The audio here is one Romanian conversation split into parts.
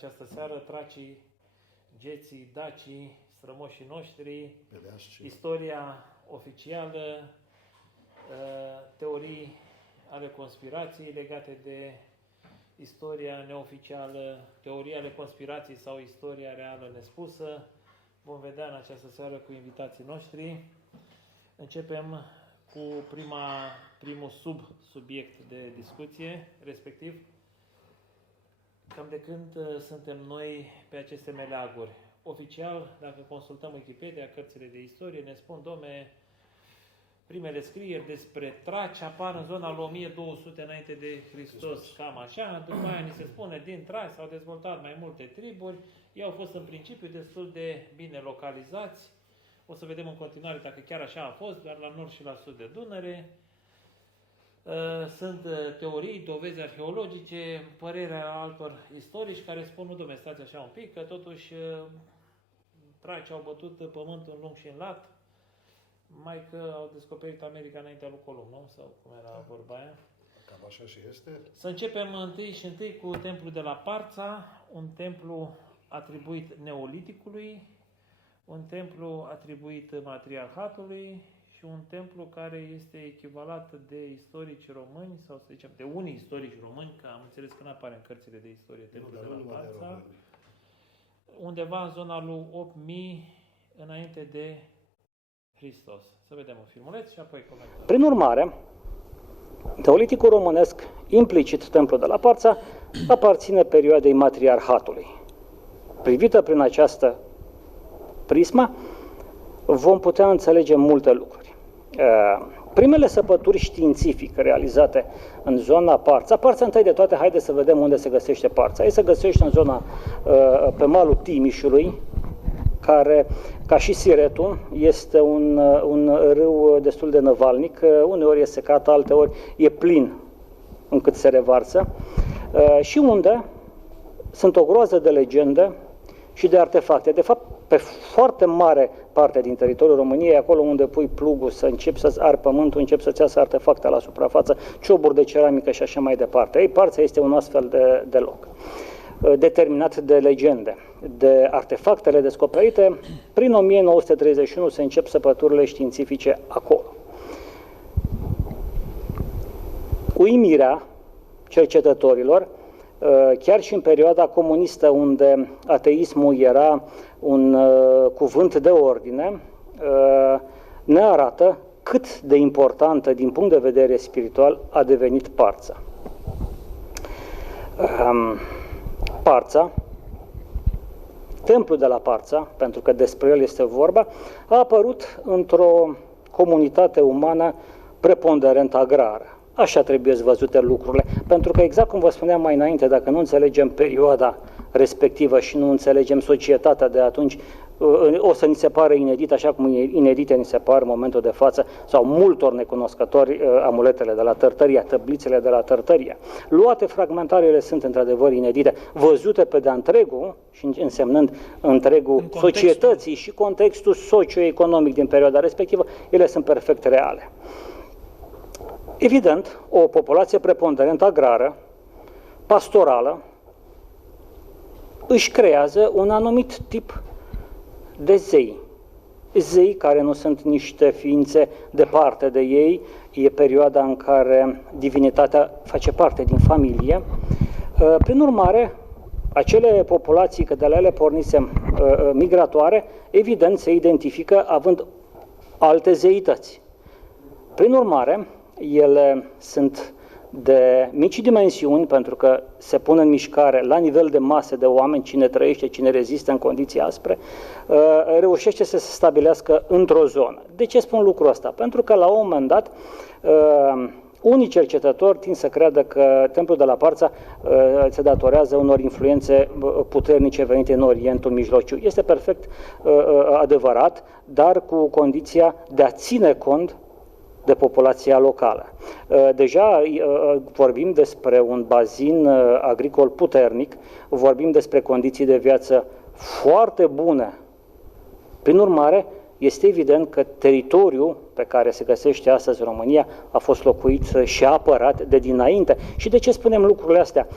această seară, tracii, geții, dacii, strămoșii noștri, istoria oficială, teorii ale conspirației legate de istoria neoficială, teorii ale conspirației sau istoria reală nespusă. Vom vedea în această seară cu invitații noștri. Începem cu primul subsubiect de discuție, respectiv cam de când suntem noi pe aceste meleaguri. Oficial, dacă consultăm Wikipedia, cărțile de istorie, ne spun, domne, primele scrieri despre traci apar în zona lui 1200 înainte de Hristos, cam așa. După aia ni se spune, din traci s-au dezvoltat mai multe triburi. Ei au fost în principiu destul de bine localizați. O să vedem în continuare dacă chiar așa a fost, dar la nord și la sud de Dunăre. Sunt teorii, dovezi arheologice, părerea altor istorici care spun, nu, dom'le, stați așa un pic, că totuși tracii au bătut pământul în lung și în lat, mai că au descoperit America înaintea lui Columb, nu? Sau cum era vorba aia? Cam așa și este. Să începem întâi cu templul de la Parța, un templu atribuit Neoliticului, un templu atribuit Matriarhatului și un templu care este echivalat de istorici români, sau să zicem, de unii istorici români, că am înțeles că nu apare în cărțile de istorie templul de la Parța, undeva în zona lui 8000 înainte de Hristos. Să vedem un filmuleț și apoi comentăm. Prin urmare, Neoliticul românesc, implicit templul de la Parța, aparține perioadei Matriarhatului. Privită prin această prismă, vom putea înțelege multe lucruri. Primele săpături științifice realizate în zona Parța, întâi de toate, haideți să vedem unde se găsește Parța. Ei se găsește în zona, pe malul Timișului, care, ca și Siretul, este un râu destul de năvalnic, uneori e secat, alteori e plin încât se revarsă, și unde sunt o groază de legende și de artefacte. De fapt, pe foarte mare parte din teritoriul României, acolo unde pui plugul să începi să-ți ari pământul, începi să-ți iasă artefacte la suprafață, cioburi de ceramică și așa mai departe. Ei, Parța este un astfel de loc, determinat de legende, de artefactele descoperite. Prin 1931 se încep săpăturile științifice acolo. Uimirea cercetătorilor, chiar și în perioada comunistă, unde ateismul era un cuvânt de ordine, ne arată cât de importantă din punct de vedere spiritual a devenit Parța. Parța, templul de la Parța, pentru că despre el este vorba, a apărut într-o comunitate umană preponderent agrară. Așa trebuie văzute lucrurile, pentru că exact cum vă spuneam mai înainte, dacă nu înțelegem perioada respectivă și nu înțelegem societatea de atunci, o să ni se pare inedit, așa cum inedite ni se par în momentul de față, sau multor necunoscători, amuletele de la Tărtăria, tăblițele de la Tărtăria. Luate fragmentar, ele sunt într-adevăr inedite, văzute pe de-a întregul, și însemnând întregul societății și contextul socioeconomic din perioada respectivă, ele sunt perfect reale. Evident, o populație preponderent agrară, pastorală, își creează un anumit tip de zei. Zei care nu sunt niște ființe departe de ei, e perioada în care divinitatea face parte din familie. Prin urmare, acele populații, că de la ele pornisem migratoare, evident se identifică având alte zeități. Prin urmare, ele sunt de mici dimensiuni, pentru că se pun în mișcare la nivel de mase de oameni, cine trăiește, cine rezistă în condiții aspre, reușește să se stabilească într-o zonă. De ce spun lucrul ăsta? Pentru că la un moment dat, unii cercetători tind să creadă că templul de la Parța se datorează unor influențe puternice venite în Orientul Mijlociu. Este perfect adevărat, dar cu condiția de a ține cont de populația locală. Deja vorbim despre un bazin agricol puternic, vorbim despre condiții de viață foarte bune. Prin urmare, este evident că teritoriul pe care se găsește astăzi România a fost locuit și apărat de dinainte. Și de ce spunem lucrurile astea?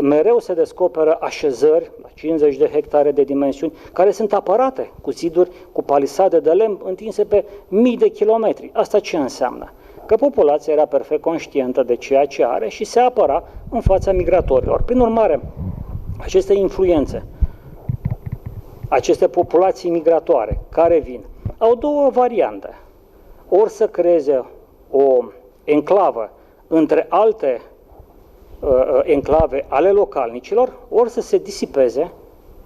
Mereu se descoperă așezări la 50 de hectare de dimensiuni care sunt apărate cu ziduri, cu palisade de lemn întinse pe mii de kilometri. Asta ce înseamnă? Că populația era perfect conștientă de ceea ce are și se apăra în fața migratorilor. Prin urmare, aceste influențe, aceste populații migratoare care vin, au două variante. Ori să creeze o enclavă între alte enclave ale localnicilor, ori să se disipeze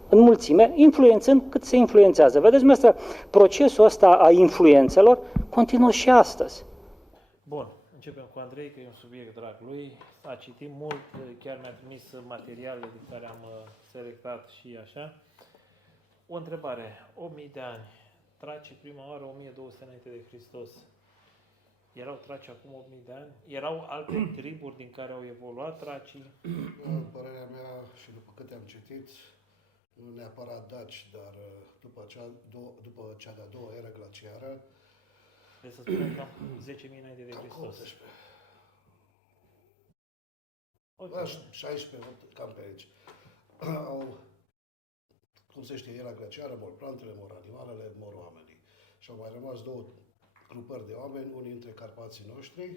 în mulțime, influențând cât se influențează. Vedeți, dumneavoastră, procesul ăsta a influențelor continuă și astăzi. Bun, începem cu Andrei, că e un subiect drag lui. A citit mult, chiar mi-a trimis materiale din care am selectat și așa. O întrebare, 8000 de ani, Traci prima oară 1200 înainte de Hristos. Erau Traci acum 8000 de ani? Erau alte triburi din care au evoluat Tracii? În părerea mea și după câte am citit, nu neapărat daci, dar după cea de-a doua era glaciară, Trebuie să spunem cam 10.000 înainte de Hristos. 18. Okay. 16, cam pe aici. Au, cum se știe, era glaciară, mor plantele, mor animalele, mor oamenii. Și au mai rămas două grupări de oameni, unii între Carpații noștri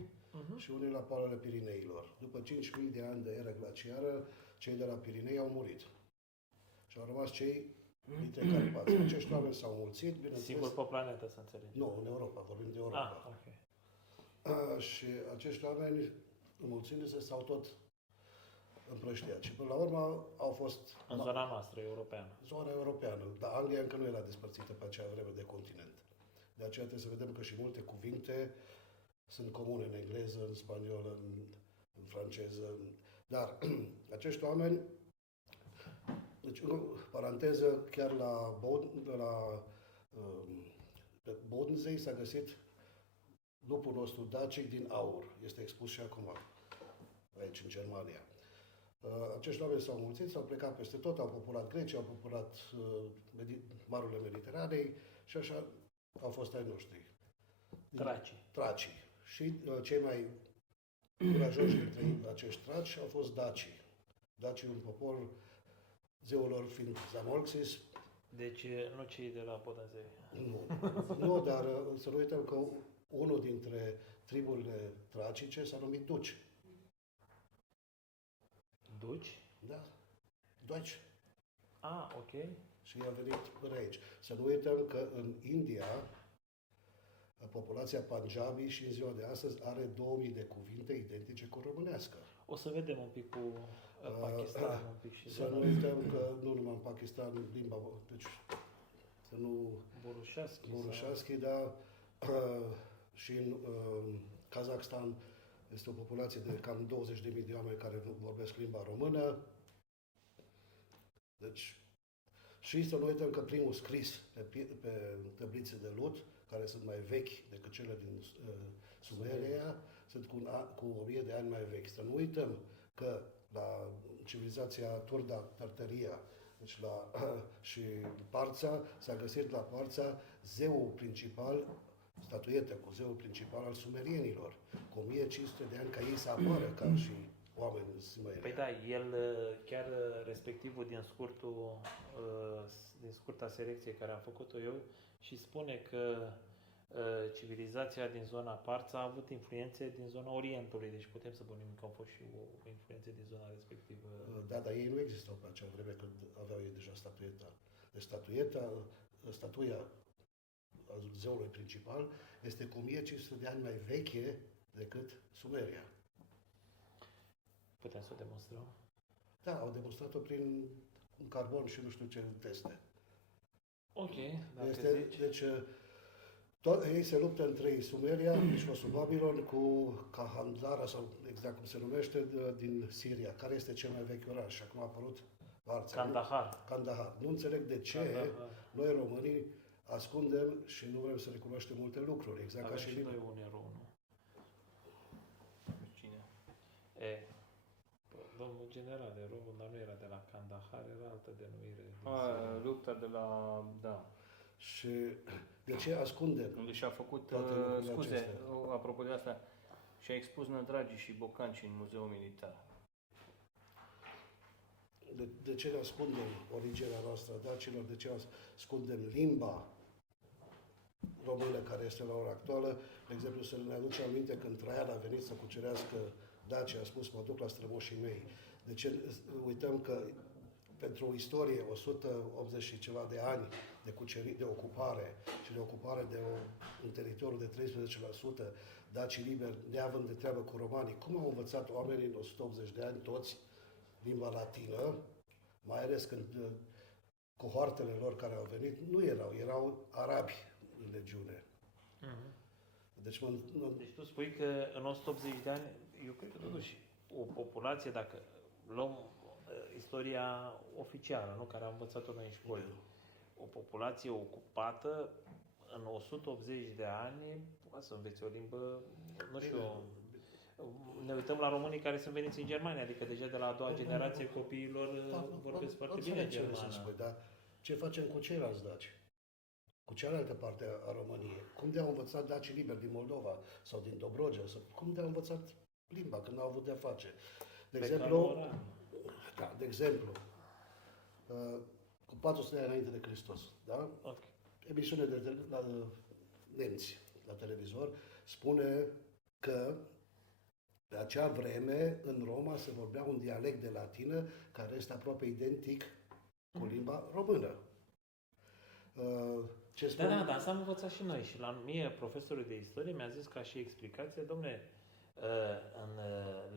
și unii la poalele Pirineilor. După 5.000 de ani de era glaciară, cei de la Pirinei au murit. Și au rămas cei dintre Carpați. Acești oameni s-au mulțit, bineînțeles. Singur pe planetă, să înțeleg. Nu, în Europa, vorbim de Europa. Okay. Și acești oameni, înmulțindu-se, s-au tot împrăștiat. Și până la urmă au fost... În zona noastră, europeană. Zona europeană, dar Anglia încă nu era despărțită pe acea vreme de continent. De aceea trebuie să vedem că și multe cuvinte sunt comune în engleză, în spaniolă, în franceză. Dar acești oameni, deci, în paranteză, chiar pe Bodensee s-a găsit lupul nostru dacic din aur. Este expus și acum, aici în Germania. Acești oameni s-au mulțit, s-au plecat peste tot, au populat Grecia, au populat marurile Mediteranei și așa au fost ai noștri. Tracii. Și cei mai curajoși dintre acești traci au fost dacii. Dacii, un popor, zeul lor fiind Zamolxis. Deci nu cei de la Bodensee. Nu, dar să nu uităm că unul dintre triburile tracice s-a numit Duci. Duci? Da, Duci. Ok. Și i-a venit până aici. Să nu uităm că în India, populația Punjabi și în ziua de astăzi are 2000 de cuvinte identice cu românească. O să vedem un pic cu Pakistan, un pic și să nu uităm că nu numai în Pakistan limba, deci să nu... Burușaschi, da, și în Kazakhstan este o populație de cam 20.000 de oameni care vorbesc limba română. Deci, și să nu uităm că primul scris pe tablițe de lut, care sunt mai vechi decât cele din Sumeria, sunt cu 1000 de ani mai vechi. Să nu uităm că la civilizația Turda, Tartaria, deci și Parța, s-a găsit la Parța zeul principal, statuetă cu zeul principal al sumerienilor, cu 1500 de ani ca ei să apară ca și oameni în Sumeria. Păi da, el chiar respectivul din scurta selecție care am făcut-o eu și spune că civilizația din zona Parța a avut influențe din zona Orientului, deci putem să punem că au fost și o influență din zona respectivă. Da, dar ei nu existau pe acea vreme când aveau ei deja statueta. Deci statuia zeului principal este cu 1500 de ani mai veche decât Sumeria. Putem să o demonstrăm? Da, au demonstrat-o prin un carbon și nu știu ce teste. Ok, dacă zici. Deci, ei se luptă între ei, Sumeria, deci fostul Babilon, cu Kahandara, sau exact cum se numește, din Siria, care este cel mai vechi oraș. Și acum a apărut Kandahar. Nu înțeleg de ce noi românii ascundem și nu vrem să recunoaștem multe lucruri. Exact avem ca și noi un erou, nu? Cine? Domnul general erou, dar nu era de la Kandahar, era altă denumire. Lupta de la... da. Și de ce ascundem? Unde și-a făcut, toate lucrurile scuze, acestea? apropo de asta, și-a expus Nădragii și Bocanci în Muzeul Militar. De ce ne ascundem originea noastră a dacilor? De ce ascundem limba română care este la ora actuală? De exemplu, să ne aducem aminte când Traian a venit să cucerească Dacia, a spus, mă duc la strămoșii mei. De ce uităm că pentru o istorie, 180 și ceva de ani de ocupare și de ocupare de un teritoriu de 13%, dacii liberi, neavând de treabă cu romanii, cum au învățat oamenii în 180 de ani toți limba latină, mai ales când cohortele lor care au venit nu erau arabi în legiune. Deci, Deci tu spui că în 180 de ani, eu cred că totuși o populație, dacă luăm istoria oficială, nu, care am învățat-o noi în școli, o populație ocupată în 180 de ani, poate să înveți o limbă, nu știu, ne uităm la românii care sunt veniți în Germania, adică deja de la a doua generație copiilor vorbesc foarte bine germană. Dar ce facem cu ceilalți daci? Cu cealaltă parte a României? Cum de-au învățat dacii liberi din Moldova sau din Dobrogea? Cum de-au învățat limba când n-au avut de-a face? De exemplu, cu 400 de ani înainte de Hristos, da? Okay. Emisiune la nemți la televizor spune că pe acea vreme în Roma se vorbea un dialect de latină care este aproape identic cu limba română. Da, asta am învățat și noi. Și la mie, profesorul de istorie mi-a zis ca și explicație, dom'le,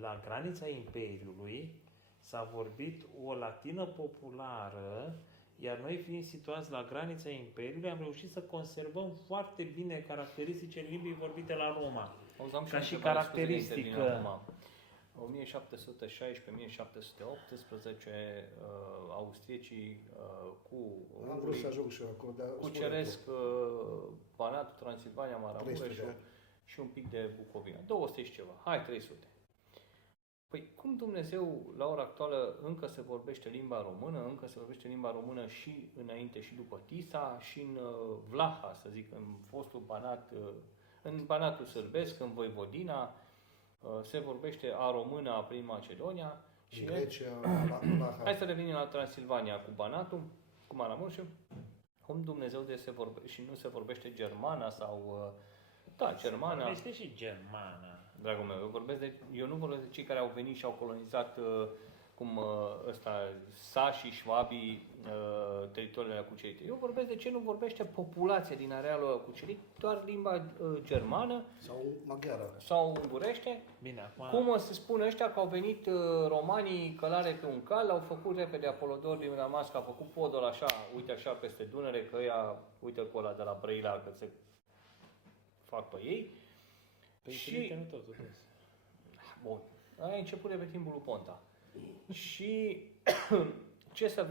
la granița Imperiului s-a vorbit o latină populară, iar noi fiind situați la granița Imperiului, am reușit să conservăm foarte bine caracteristicile limbii vorbite la Roma. Ca și caracteristică. 1716-1718 austriecii am vrut să ajung și eu acolo, dar cuceresc Banatul, Transilvania, Maramureș și un pic de Bucovina. 200 și ceva. Hai, 300. Păi cum Dumnezeu la ora actuală încă se vorbește limba română, încă se vorbește limba română și înainte și după Tisa și în Vlaha, să zic, în fostul Banat, în Banatul Sârbesc, în Voivodina, se vorbește a română prin Macedonia și Grecia, hai să revenim la Transilvania cu Banatul, cu Maramureșul. Cum Dumnezeu de se vorbește și nu se vorbește germana sau germana. Se vorbește și germana. Dragul meu, eu nu vorbesc de cei care au venit și au colonizat cum sașii, șvabii, teritoriile cucerite. Eu vorbesc de ce nu vorbește populația din arealul cucerit, doar limba germană sau maghiară sau ungurește. Bine, acum... Cum se spune ăștia că au venit romanii călare pe un cal, au făcut repede Apolodor din Damasc, a făcut podul așa, uite așa peste Dunăre, că ăia, uite cu ăla de la Brăila, că se fac pe ei. Păi și... Bun, a început de pe timpul lui Ponta. Și ce să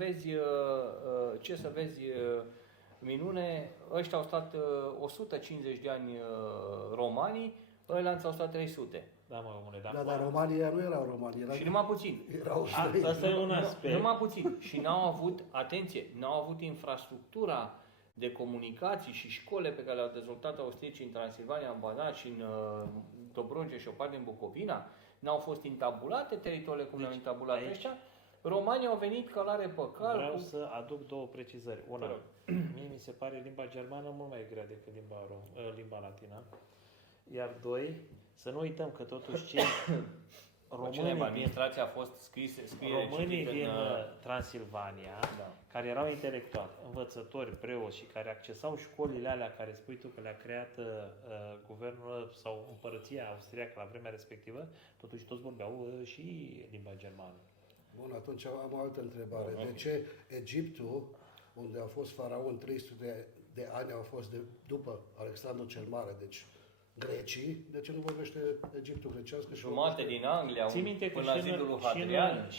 vezi minune, ăștia au stat 150 de ani romanii, ăia au stat 300. Da, mă, omule, dar România nu erau romani. Și numai puțin. Asta e un aspect. Numai puțin. Și n-au avut, atenție, n-au avut infrastructura de comunicații și școle pe care le-au dezvoltat austriecii în Transilvania, în Banat și în Dobrogea și o parte în Bucovina. N-au fost intabulate teritoriile cum le-au intabulat ăștia. Romanii au venit călare pe cal. Vreau să aduc două precizări. Una, mie mi se pare limba germană mult mai grea decât limba latină. Iar doi, să nu uităm că totuși cei administrația a fost românii din Transilvania, care erau intelectuali, învățători, preoți și care accesau școlile alea care spui tu că le-a creat guvernul sau împărăția austriacă la vremea respectivă, totuși toți vorbeau și limba germană. Bun, atunci am o altă întrebare. De ce Egiptul, unde a fost faraon 300 de ani, au fost după Alexandru cel Mare, deci grecii, de ce nu vorbește Egiptul grecească? Jumate din Anglia, până la zidul lui Hadrian.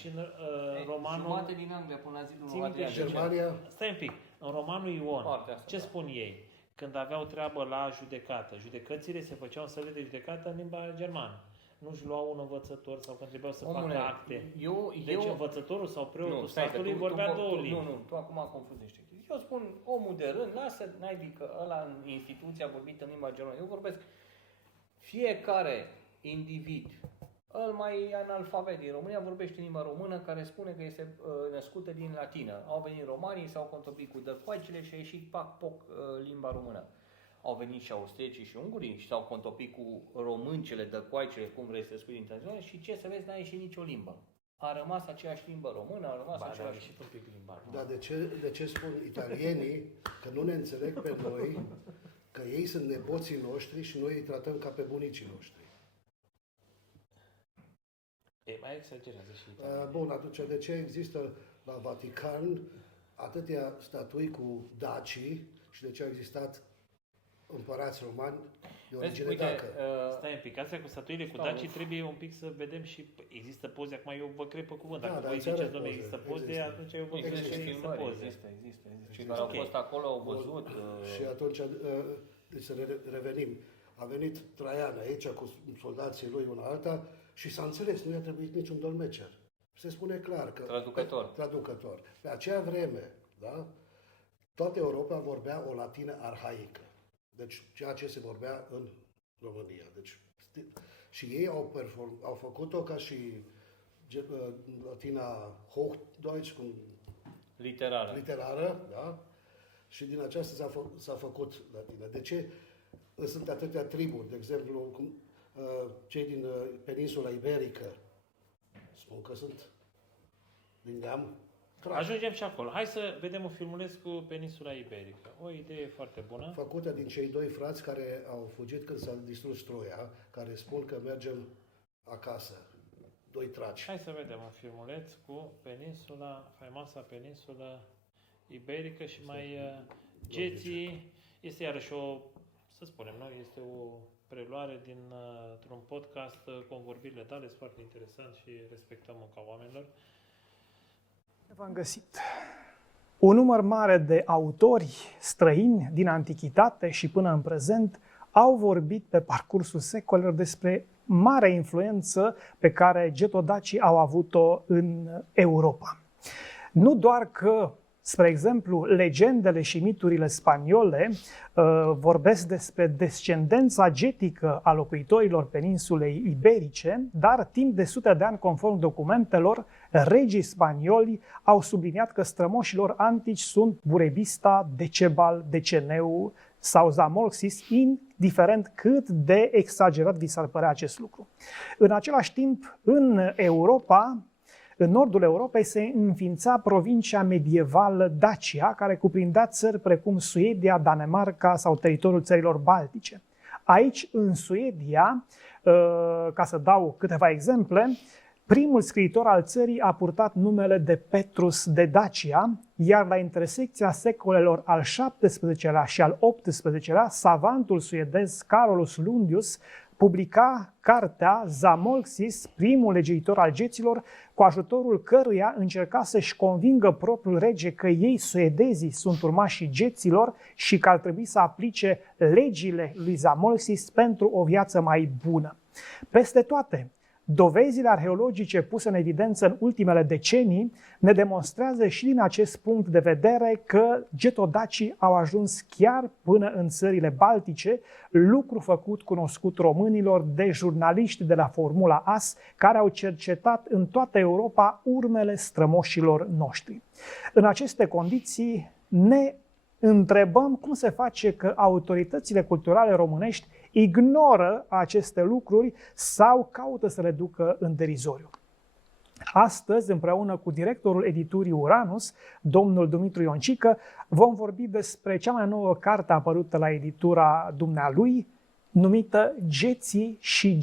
Jumate din Anglia până la zidul lui Hadrian. Germania. Stai un pic, în romanul Ion, ce spun ei? Când aveau treabă la judecată, judecățile se făceau în sălile de judecată în limba germană. Nu-și luau un învățător sau când trebuiau să facă acte. Deci învățătorul sau preotul statului vorbea două limbi. Nu, tu acum confuzești. Eu spun omul de rând, lasă naibii că ăla în instituția vorbit în limba germană. Eu vorbesc fiecare individ, îl mai analfabet din România, vorbește limba română, care spune că este născută din latină. Au venit romanii, s-au contopit cu dăcoacele și a ieșit pac-poc limba română. Au venit și austriecii și ungurii și s-au contopit cu româncele, dăcoacele, cum vrei să spui din tranziție, și ce să vezi, n-a ieșit nicio limbă. A rămas aceeași limbă română, a rămas aceeași... un pic limba. Dar de ce spun italienii că nu ne înțeleg pe noi, că ei sunt nepoții noștri și noi îi tratăm ca pe bunicii noștri? Ei, mai exagerează și Bun, atunci de ce există la Vatican atâtea statui cu dacii și de ce au existat împărați romani de origine dacă? Stai un pic, astea cu statuile cu dacii trebuie un pic să vedem și păi, există poze, acum eu vă cred pe cuvânt, dacă voi ziceți, domnule, există poze, atunci eu vă cred că există poze. Există. Cei care au fost acolo au văzut. Și atunci, deci să revenim, a venit Traian aici cu soldații lui una alta și s-a înțeles, nu i-a trebuit niciun dolmecer. Se spune clar că... Traducător. Pe acea vreme, da, toată Europa vorbea o latină arhaică. Deci ceea ce se vorbea în România. Deci, și ei au făcut-o ca și latina Hochdeutsch, literară, da? Și din aceasta s-a făcut latină. De ce sunt atâtea triburi? De exemplu, cei din peninsula iberică spun că sunt din neam. Ajungem și acolo. Hai să vedem un filmuleț cu peninsula iberică. O idee foarte bună. Făcută din cei doi frați care au fugit când s-a distrus Troia, care spun că mergem acasă. Doi traci. Hai să vedem un filmuleț cu faimoasa peninsulă iberică și mai geții. Este iarăși să spunem, noi, este o preluare dintr-un podcast, convorbirile tale, sunt foarte interesant și respectăm munca oamenilor. V-am găsit. Un număr mare de autori străini din antichitate și până în prezent au vorbit pe parcursul secolelor despre marea influență pe care getodacii au avut-o în Europa. Nu doar că, spre exemplu, legendele și miturile spaniole vorbesc despre descendența getică a locuitorilor peninsulei iberice, dar timp de sute de ani, conform documentelor, regii spanioli au subliniat că strămoșilor antici sunt Burebista, Decebal, Deceneu sau Zamolxis, indiferent cât de exagerat vi s-ar părea acest lucru. În același timp, în Europa, în nordul Europei se înființa provincia medievală Dacia, care cuprindea țări precum Suedia, Danemarca sau teritoriul țărilor baltice. Aici, în Suedia, ca să dau câteva exemple, primul scriitor al țării a purtat numele de Petrus de Dacia, iar la intersecția secolelor al XVII-lea și al XVIII-lea, savantul suedez Carolus Lundius publica cartea Zamolxis, primul legiuitor al geților, cu ajutorul căruia încerca să-și convingă propriul rege că ei, suedezii, sunt urmașii geților și că ar trebui să aplice legile lui Zamolxis pentru o viață mai bună. Peste toate, dovezile arheologice puse în evidență în ultimele decenii ne demonstrează și din acest punct de vedere că getodacii au ajuns chiar până în țările baltice, lucru făcut cunoscut românilor de jurnaliști de la Formula AS, care au cercetat în toată Europa urmele strămoșilor noștri. În aceste condiții ne întrebăm cum se face că autoritățile culturale românești ignoră aceste lucruri sau caută să le ducă în derizoriu. Astăzi, împreună cu directorul editurii Uranus, domnul Dumitru Ioncică, vom vorbi despre cea mai nouă carte apărută la editura dumnealui, numită Geții și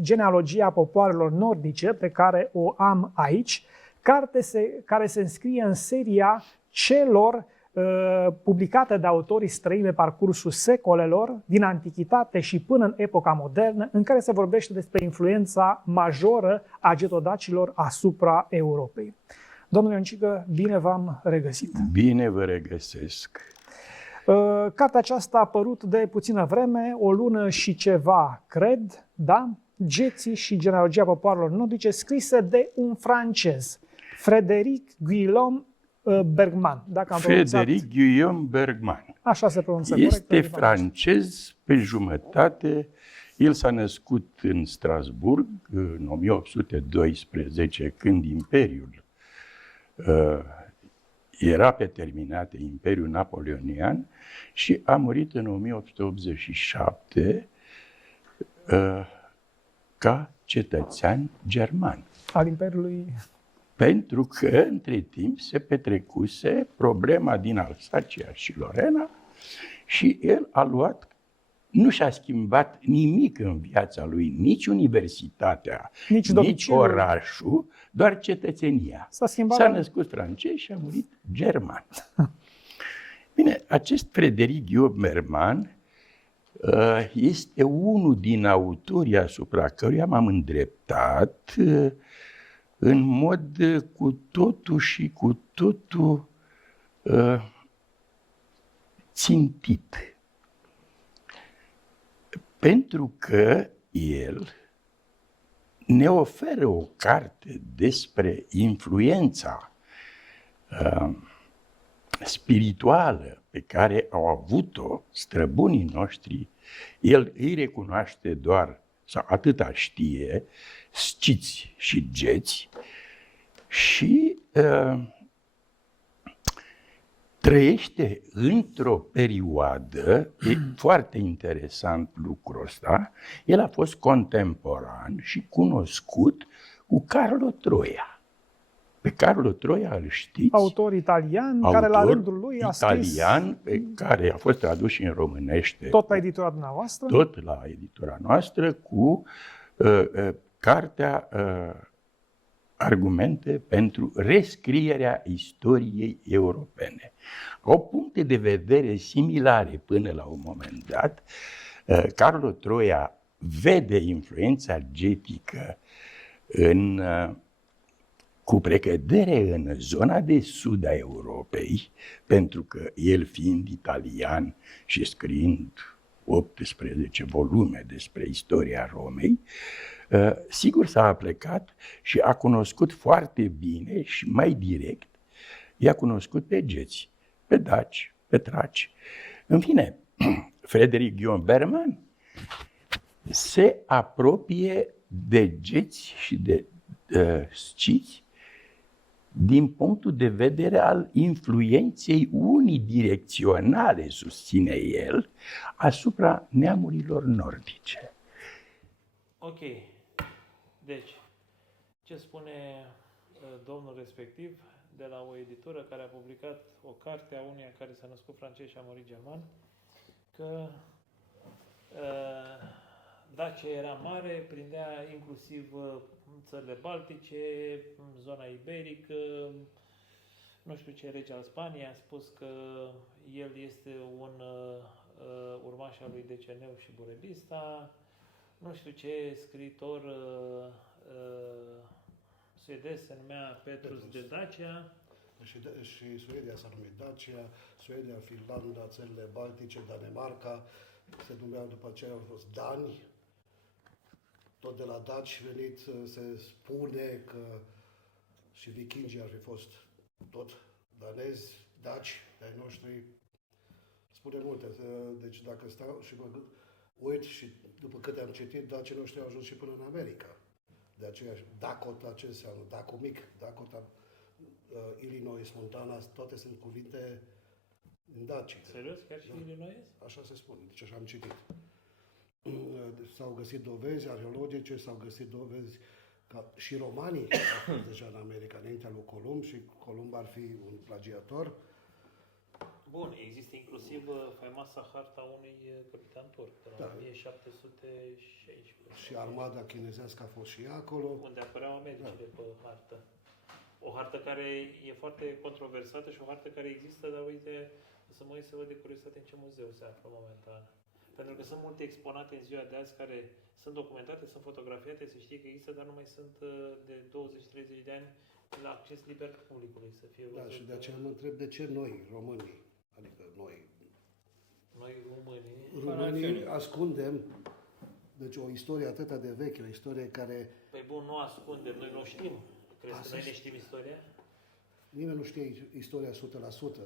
genealogia popoarelor nordice, pe care o am aici, care se înscrie în seria celor publicate de autorii străini pe parcursul secolelor, din antichitate și până în epoca modernă, în care se vorbește despre influența majoră a getodacilor asupra Europei. Domnule Ioncică, bine v-am regăsit! Bine vă regăsesc! Cartea aceasta a apărut de puțină vreme, o lună și ceva, cred, da? Geții și genealogia popoarelor nordice, scrise de un francez, Frédéric Guillaume Bergman, dacă am pronunțat. Frederic Guillaume Bergman. Așa se pronunță Este corect. francez pe jumătate. El s-a născut în Strasburg în 1812, când Imperiul era pe terminate, Imperiul Napoleonian, și a murit în 1887 ca cetățean german. Al Imperiului. Pentru că, între timp, se petrecuse problema din Alsacia și Lorena și el a luat, nu și-a schimbat nimic în viața lui, nici universitatea, nici orașul, doar cetățenia. S-a născut francez și a murit german. Bine, acest Frederic Guillaume Bergman este unul din autorii asupra căruia m-am îndreptat în mod cu totul și cu totul țintit. Pentru că el ne oferă o carte despre influența spirituală pe care au avut-o străbunii noștri. El îi recunoaște doar, sau atâta știe, sciți și geți, și trăiește într-o perioadă, e foarte interesant lucrul ăsta, el a fost contemporan și cunoscut cu Carlo Troia. Pe Carlo Troia îl știți? Autor italian, care la rândul lui a scris... Italian, pe care a fost tradus și în românește. Tot la editura dumneavoastră? Tot la editura noastră, cu cartea Argumente pentru rescrierea istoriei europene. Au puncte de vedere similare până la un moment dat. Carlo Troia vede influența getică cu precădere în zona de sud a Europei, pentru că el fiind italian și scriind 18 volume despre istoria Romei, sigur s-a aplecat și a cunoscut foarte bine și mai direct, i-a cunoscut pe geți, pe daci, pe traci. În fine, Frederic Guillaume Bergman se apropie de geți și de sciți din punctul de vedere al influenței unidirecționale, susține el, asupra neamurilor nordice. Ok. Deci, ce spune domnul respectiv de la o editură care a publicat o carte a unuia care s-a născut francez și a murit german, că Dacia era mare, prindea inclusiv țările Baltice, zona iberică, nu știu ce rege al Spaniei a spus că el este un urmaș al lui Deceneu și Burebista, nu știu ce scriitor suedez se numea Petrus de Dacia. Și Suedia s-a numit Dacia, Suedia, Finlanda, țările Baltice, Danemarca, se numeau după aceea au fost dani. Tot de la daci venit se spune că și vikingii ar fi fost tot danezi, daci, de-ai noștri. Spune multe. Deci dacă stau și mă uit și după câte am citit, dacii noștri au ajuns și până în America. De aceea Dakota, ce înseamnă? Daco mic, Dakota, Illinois, Montana, toate sunt cuvinte în dacică. Serios? Chiar și Da. Illinois? Așa se spune, deci așa am citit. S-au găsit dovezi arheologice, s-au găsit dovezi că și romanii au fost deja în America înaintea lui Columb și Columb ar fi un plagiator. Bun, există inclusiv faimoasa harta unui capitan turc de la 1716. Și armada chinezească a fost și acolo. Unde apăreau Americile pe hartă. O hartă care e foarte controversată și o hartă care există, dar uite, să mă uit să văd de curiozitate în ce muzeu se află momentan. Pentru că sunt multe exponate în ziua de azi care sunt documentate, sunt fotografiate, se știe că există, dar nu mai sunt de 20-30 de ani la acces liber publicului să fie văzut. Da, și de aceea mă întreb de ce noi, românii, adică noi românii ascundem deci o istorie atât de veche, o istorie care... Păi bun, nu ascundem, noi nu știm. Crezi că noi ne știm istoria? Nimeni nu știe istoria 100%,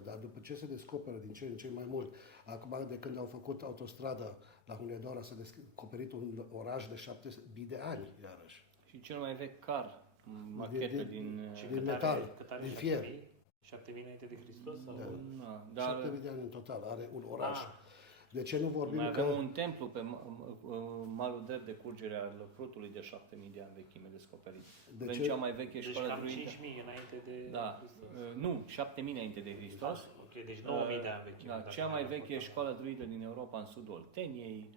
dar după ce se descoperă din ce în ce mai mult, acum de când au făcut autostrada la Hunedoara s-a descoperit un oraș de 7.000 de ani, iarăși. Și cel mai vechi car, machetă din... din metal, din fier. 7.000 înainte de Hristos? Sau? Da, 7.000 de ani în total, are un oraș. De ce nu vorbim mai că... avem un templu pe malul drept de curgere al Prutului de 7.000 de ani vechime descoperit. Avem cea mai veche deci școală cam druidă. 5.000 înainte de Hristos. Nu, 7.000 înainte de Hristos. Ok, deci 9.000 de ani vechime. Da, cea mai veche școală druidă din Europa, în sudul Olteniei.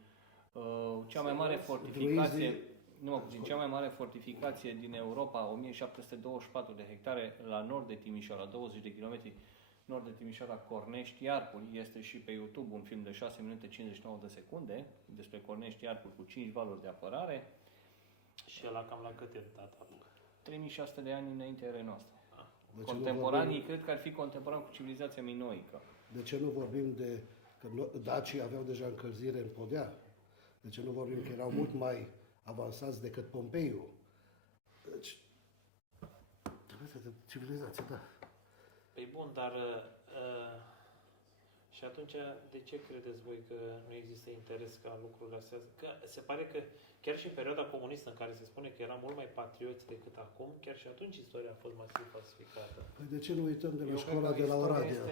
Cea mai mare fortificație... cea mai mare fortificație din Europa, 1724 de hectare la nord de Timișoara, 20 de kilometri nord de Timișoara, Cornești Iarcul. Este și pe YouTube un film de 6 minute 59 de secunde despre Cornești Iarcul cu 5 valuri de apărare. Și ăla cam la cât e data? 3600 de ani înaintea erei noastre. De ce Contemporanii cred că ar fi contemporan cu civilizația minoică. De ce nu vorbim de că dacii aveau deja încălzire în podea? De ce nu vorbim că erau mult mai avansați decât Pompeiu? Deci, civilizație, da. Păi bun, dar și atunci de ce credeți voi că nu există interes ca lucrurile astea? Că se pare că chiar și în perioada comunistă în care se spune că eram mult mai patrioți decât acum, chiar și atunci istoria a fost masiv falsificată. Păi de ce nu uităm de la Eu școala cred că de la Oradea?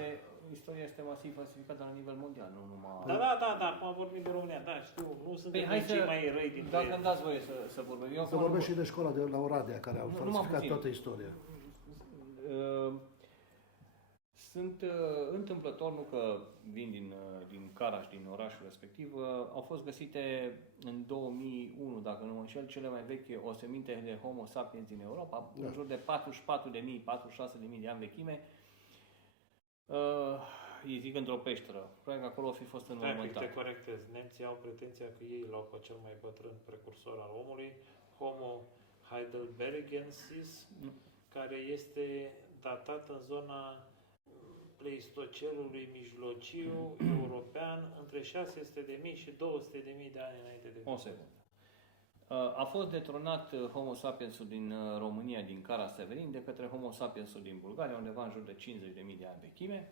Istoria este masiv falsificată la nivel mondial, nu numai... Da, acum vorbim de România, da, știu, nu suntem cei mai răi dintre Dacă îmi dați voie să vorbim. Să vorbesc și de școala de la Oradea, care au falsificat toată istoria. Sunt întâmplător, nu că vin din Caraș, din orașul respectiv, au fost găsite în 2001, dacă nu mă înșel, cele mai vechi oseminte de Homo sapiens din Europa, în jur de 44.000-46.000 de ani vechime. Îi zic într-o peșteră. Probabil că acolo o fi fost înmormântat. Te corectez. Nemții au pretenția că ei l-au pe cel mai bătrân precursor al omului, Homo heidelbergensis, care este datat în zona Pleistocenului mijlociu european între 600.000 și 200.000 de ani înainte de O secundă. A fost detronat Homo sapiensul din România, din Cara Severin, de către Homo sapiensul din Bulgaria, undeva în jur de 50.000 de ani vechime.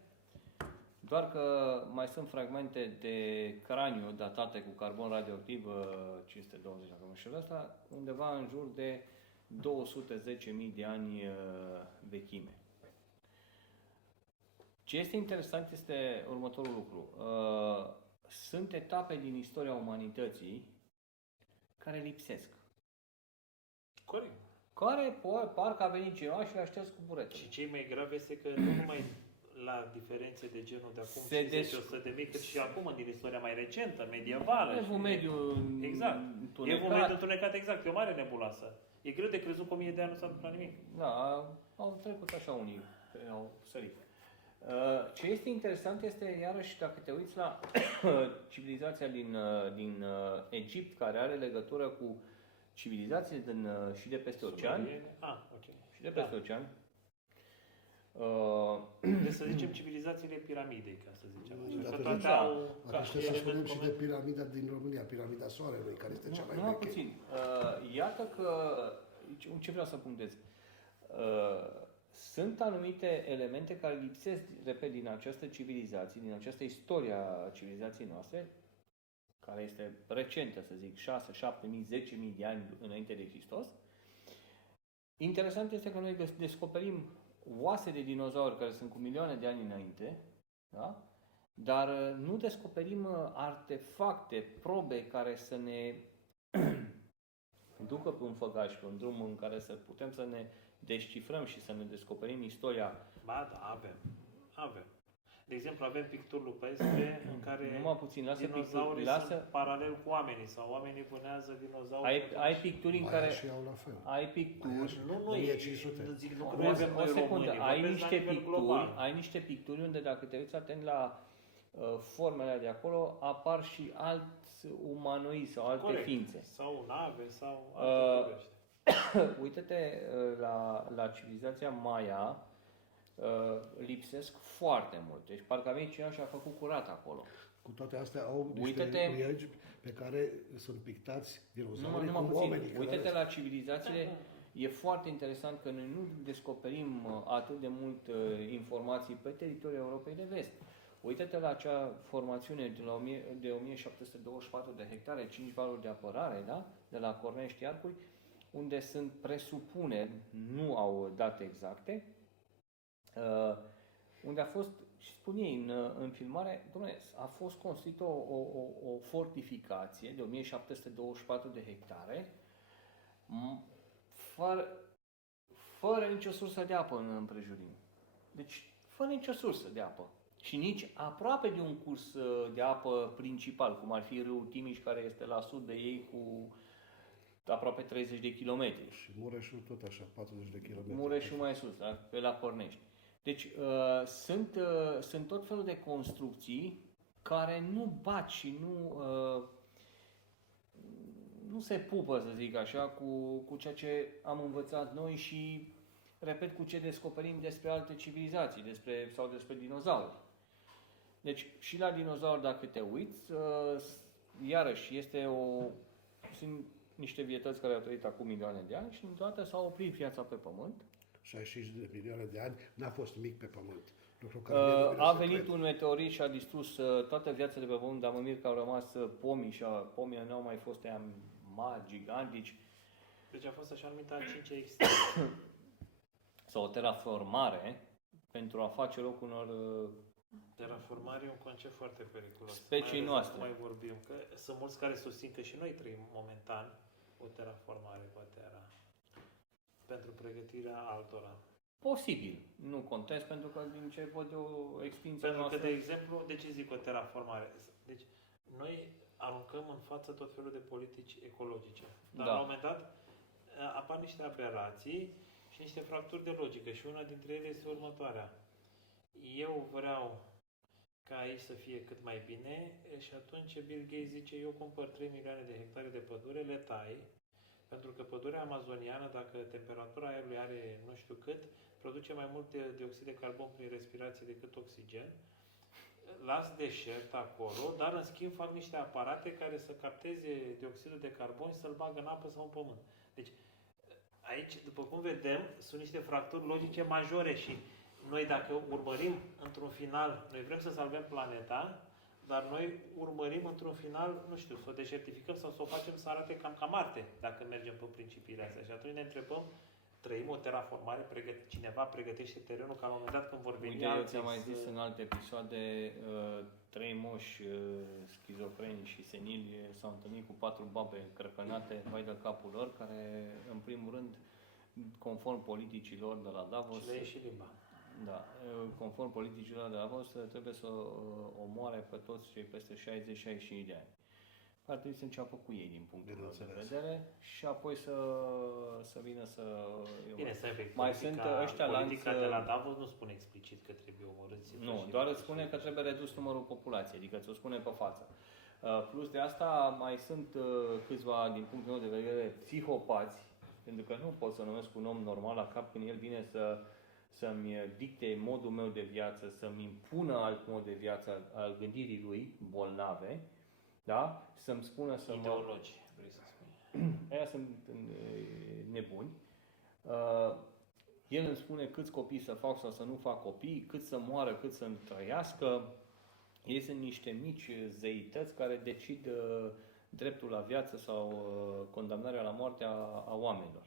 Doar că mai sunt fragmente de craniu datate cu carbon radioactiv 520, dacă mă înșel asta, undeva în jur de 210.000 de ani vechime. Ce este interesant este următorul lucru. Sunt etape din istoria umanității care lipsesc. Corect. Care parcă a venit cineva și le-a șters cu buretul. Și cei mai grav este că nu numai la diferențe de genul de acum 50-100 de mii, cât și acum din istoria mai recentă, medievală. Evul mediu exact. întunecat. Evul mediu întunecat, exact. E o mare nebuloasă. E greu de crezut că 1000 de ani nu s-a întâmplat nimic. Da, au trecut așa unii, au sărit. Ce este interesant este, iarăși, dacă te uiți la civilizația din Egipt, care are legătură cu civilizații și de peste ocean. Și de peste ocean. Deci să zicem civilizațiile piramidei, ca să zicem așa. Atunci să spunem și de piramida din România, piramida Soarelui, care este cea mai veche. Nu puțin. Iată că, ce vreau să punctez, sunt anumite elemente care lipsesc, repet, din această civilizație, din această istorie a civilizației noastre, care este recentă, să zic, 6, 7 mii, 10 mii de ani înainte de Hristos. Interesant este că noi descoperim oase de dinozauri care sunt cu milioane de ani înainte, da? Dar nu descoperim artefacte, probe care să ne ducă pe un făgaș, pe un drum în care să putem să ne descifrăm și să ne descoperim istoria. Ba, da, avem. De exemplu, avem picturi lupestre în care dinozaurii sunt paralel cu oamenii sau oamenii vânează dinozauri. Ai picturi în care... Și au la fel. Ai picturi... O secundă, ai niște picturi unde dacă te uiți atent la formele de acolo, apar și alți umanoizi sau alte ființe. Sau nave, sau alte povești. Uită-te la civilizația Maya, lipsesc foarte mult. Deci parcă a venit cineva și a făcut curat acolo. Cu toate astea au niște pliegi pe care sunt pictați dinozaurii cu oamenii. Uită-te la civilizațiile E foarte interesant că noi nu descoperim atât de mult informații pe teritoriul Europei de Vest. Uită-te la acea formațiune de 1724 de hectare, 5 valuri de apărare, da? De la Cornești Iarcuri, unde sunt presupuneri, nu au date exacte, unde a fost, și spun ei în filmare, dom'le, a fost construită o fortificație de 1724 de hectare, fără nicio sursă de apă în împrejurim. Deci, fără nicio sursă de apă. Și nici aproape de un curs de apă principal, cum ar fi râul Timiș, care este la sud de ei cu aproape 30 de kilometri. Și Mureșul tot așa, 40 de kilometri. Mureșul mai sus, da? Pe la Cornești. Deci, sunt tot felul de construcții care nu bat și nu se pupă, să zic așa, cu ceea ce am învățat noi și, repet, cu ce descoperim despre alte civilizații, despre dinozauri. Deci, și la dinozauri, dacă te uiți, iarăși, sunt niște vietăți care au trăit acum milioane de ani și, întotdeauna, s-a oprit viața pe Pământ. 65 de milioane de ani, n-a fost nimic pe Pământ. A venit un meteorit și a distrus toată viața de pe Pământ, dar mă mir că au rămas pomii și pomii n-au mai fost aia mari, gigantici. Deci a fost așa numită a 5-a extinție. Sau o terraformare pentru a face loc unor Terraformare e un concept foarte periculos. specii noastre. Mai vorbim, că sunt mulți care susțin că și noi trăim momentan o terraformare pe Terra pentru pregătirea altora. Posibil. Nu contest, pentru că din ce văd eu extinția Pentru noastră... că, de exemplu, de ce zic o terraformare? Deci, noi aruncăm în față tot felul de politici ecologice. Dar, la un moment dat, apar niște aberații și niște fracturi de logică. Și una dintre ele este următoarea. Eu vreau ca aici să fie cât mai bine și atunci Bill Gates zice, eu cumpăr 3 milioane de hectare de pădure, le tai, pentru că pădurea amazoniană, dacă temperatura aerului are nu știu cât, produce mai mult dioxid de carbon prin respirație decât oxigen. Las deșert acolo, dar în schimb fac niște aparate care să capteze dioxidul de carbon și să-l bagă în apă sau în pământ. Deci, aici, după cum vedem, sunt niște fracturi logice majore și noi, dacă urmărim într-un final, noi vrem să salvăm planeta, dar noi urmărim într-un final, nu știu, să o deșertificăm sau să o facem să arate cam ca Marte, dacă mergem pe principiile astea. Și atunci ne întrebăm, trăim o terraformare, cineva pregătește terenul, ca la un moment dat când vor veni Uite, alții... eu ți-am mai zis în alte episoade, 3 moși schizofreni și senili s-au întâlnit cu 4 babe încărcănate, vai de capul lor, care, în primul rând, conform politicilor de la Davos... Și le ieși limba. Da, conform politicilor de la Davos, trebuie să omoare pe toți cei peste 60-65 de ani. Ar trebui să înceapă cu ei din punctul meu de vedere și apoi să vină să... Bine, să mai sunt ăștia politica de la Davos nu spune explicit că trebuie omorâți. Nu, doar îți spune că trebuie redus numărul populației, adică ți-o spune pe față. Plus de asta mai sunt câțiva, din punctul meu de vedere, psihopați, pentru că nu pot să numesc un om normal la cap când el vine să-mi dicte modul meu de viață, să-mi impună alt mod de viață al gândirii lui, bolnave, da? Să-mi spună să ideologi, vrei să spui. Aia sunt nebuni. El îmi spune câți copii să fac sau să nu fac copii, cât să moară, cât să trăiască. Ei sunt niște mici zeități care decid dreptul la viață sau condamnarea la moarte a oamenilor.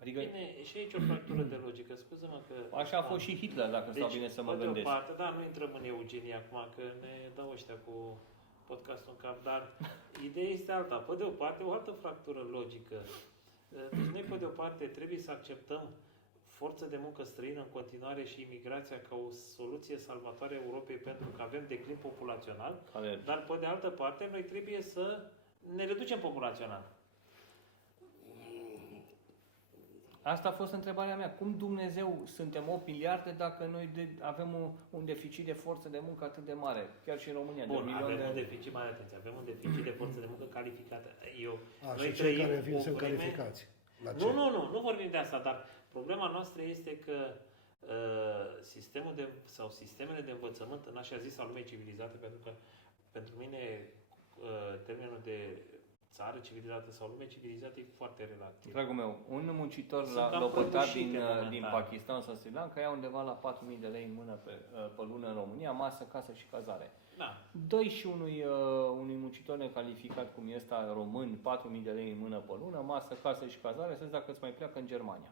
Adică... Bine, și aici o fractură de logică. Scuză-mă că... Așa a fost și Hitler, dacă stau bine să mă gândesc. Pe de o parte, da, nu intrăm în eugenie acum, că ne dau ăștia cu podcastul în cap, dar ideea este alta. Pe de o parte, o altă fractură logică. Deci noi, pe de o parte, trebuie să acceptăm forță de muncă străină în continuare și imigrația ca o soluție salvatoare a Europei pentru că avem declin populațional, dar pe de altă parte, noi trebuie să ne reducem populațional. Asta a fost întrebarea mea. Cum Dumnezeu suntem 8 miliarde dacă noi avem un deficit de forță de muncă atât de mare? Chiar și în România. Bun, avem un deficit, mai atenție, avem un deficit de forță de muncă calificată. Noi și cei care vin sunt calificați. Nu vorbim de asta, dar problema noastră este că sistemele de învățământ în așa zisa lume civilizată, pentru că pentru mine termenul de țară civilizată sau lume civilizată e foarte relativ. Dragul meu, un muncitor Sunt cam locotat prăbușite din momentan. Pakistan sau Sri Lanka ia undeva la 4.000 de lei în mână pe lună în România, masă, casă și cazare. Da. Dă-i și unui muncitor necalificat cum este român 4.000 de lei în mână pe lună, masă, casă și cazare, să dacă îți mai pleacă în Germania.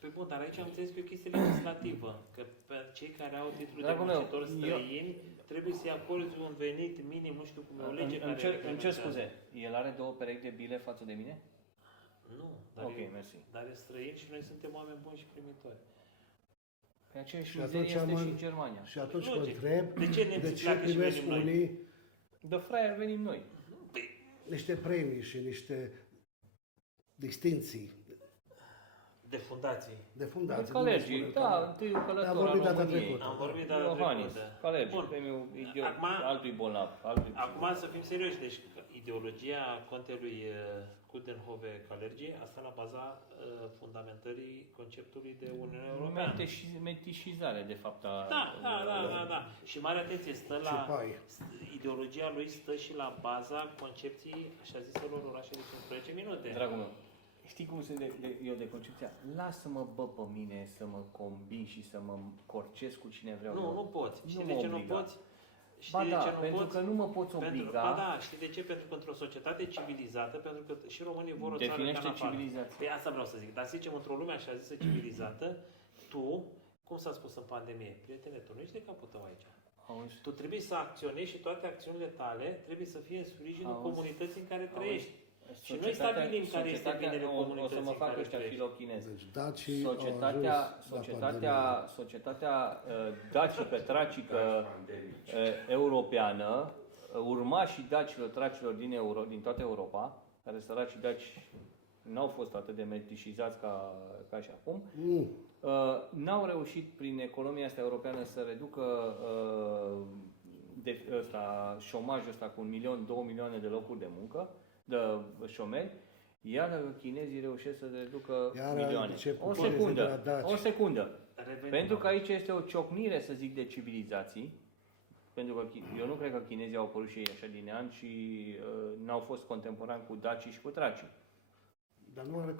Păi bun, dar aici am înțeles că e o chestie legislativă, că pe cei care au titlul de Dragul meu, muncitori străini trebuie să-i acorzi un venit minim, nu știu cum e o lege care Îmi cer reglementează. scuze, el are 2 perechi de bile față de mine? Nu, dar, Ok, e, mersi. dar e străin și noi suntem oameni buni și primitori. Pe aceeași Și mizerie atunci este am- și în Germania. Și atunci mă Logic. întreb De ce nemții de ce pleacă și primesc venim noi? unii De fraier venim noi. niște premii și niște distinții De fundații. de fundații. Calergii, nu mă spune, da, că- întâi Am călător vorbit al data României. trecută. Am vorbit data Iohannis, trecută. Calergi, Bun. premiul Acum- altui bolnav. Altui Acum să fim serioși, deci ideologia contelui Coudenhove Calergi a stat la baza fundamentării conceptului de Uniunea Europeană. Metișizare, de fapt, a... Da. Și mare atenție, Țipai. ideologia lui stă și la baza concepției, așa ziselor, orașe de 15 minute. Dragul meu, știi cum sunt eu de concepția? Lasă-mă, pe mine să mă combin și să mă corcesc cu cine vreau eu. Nu poți. Știi Nu de mă ce nu obliga. poți? Ba Știi da, de ce nu pentru poți? că nu mă poți obliga. Ba da, știi de ce? Pentru că într-o societate civilizată, pentru că și românii vor o țară Definește ca în afară. civilizație. Păi asta vreau să zic. Dar să zicem, într-o lume așa zisă civilizată, tu, cum s-a spus în pandemie, prietene, tu nu ești de capul tău aici. Auzi? Tu trebuie să acționezi și toate acțiunile tale trebuie să fie în sprijinul Auzi? comunității în care trăiești. Și noi Societatea- stabilim care este societatea- binele o comunității să mă în fac care ăștia trăiești. filochinezi. Deci dacii Societatea, au ajuns la societatea dacică, tracică, europeană, urmașii dacilor, tracilor din toată Europa, care săracii daci n-au fost atât de metișizați ca și acum, n-au reușit prin economia asta europeană să reducă șomajul ăsta cu 1 milion, 2 milioane de locuri de muncă, de șomeri, iar chinezii reușesc să reducă Iar milioane. încep cu O chinezii de la secundă, daci. o secundă. Revenim. Pentru că aici este o ciocnire, să zic, de civilizații, pentru că eu nu cred că chinezii au apărut și ei așa din neant și n-au fost contemporani cu dacii și cu tracii. Dar nu are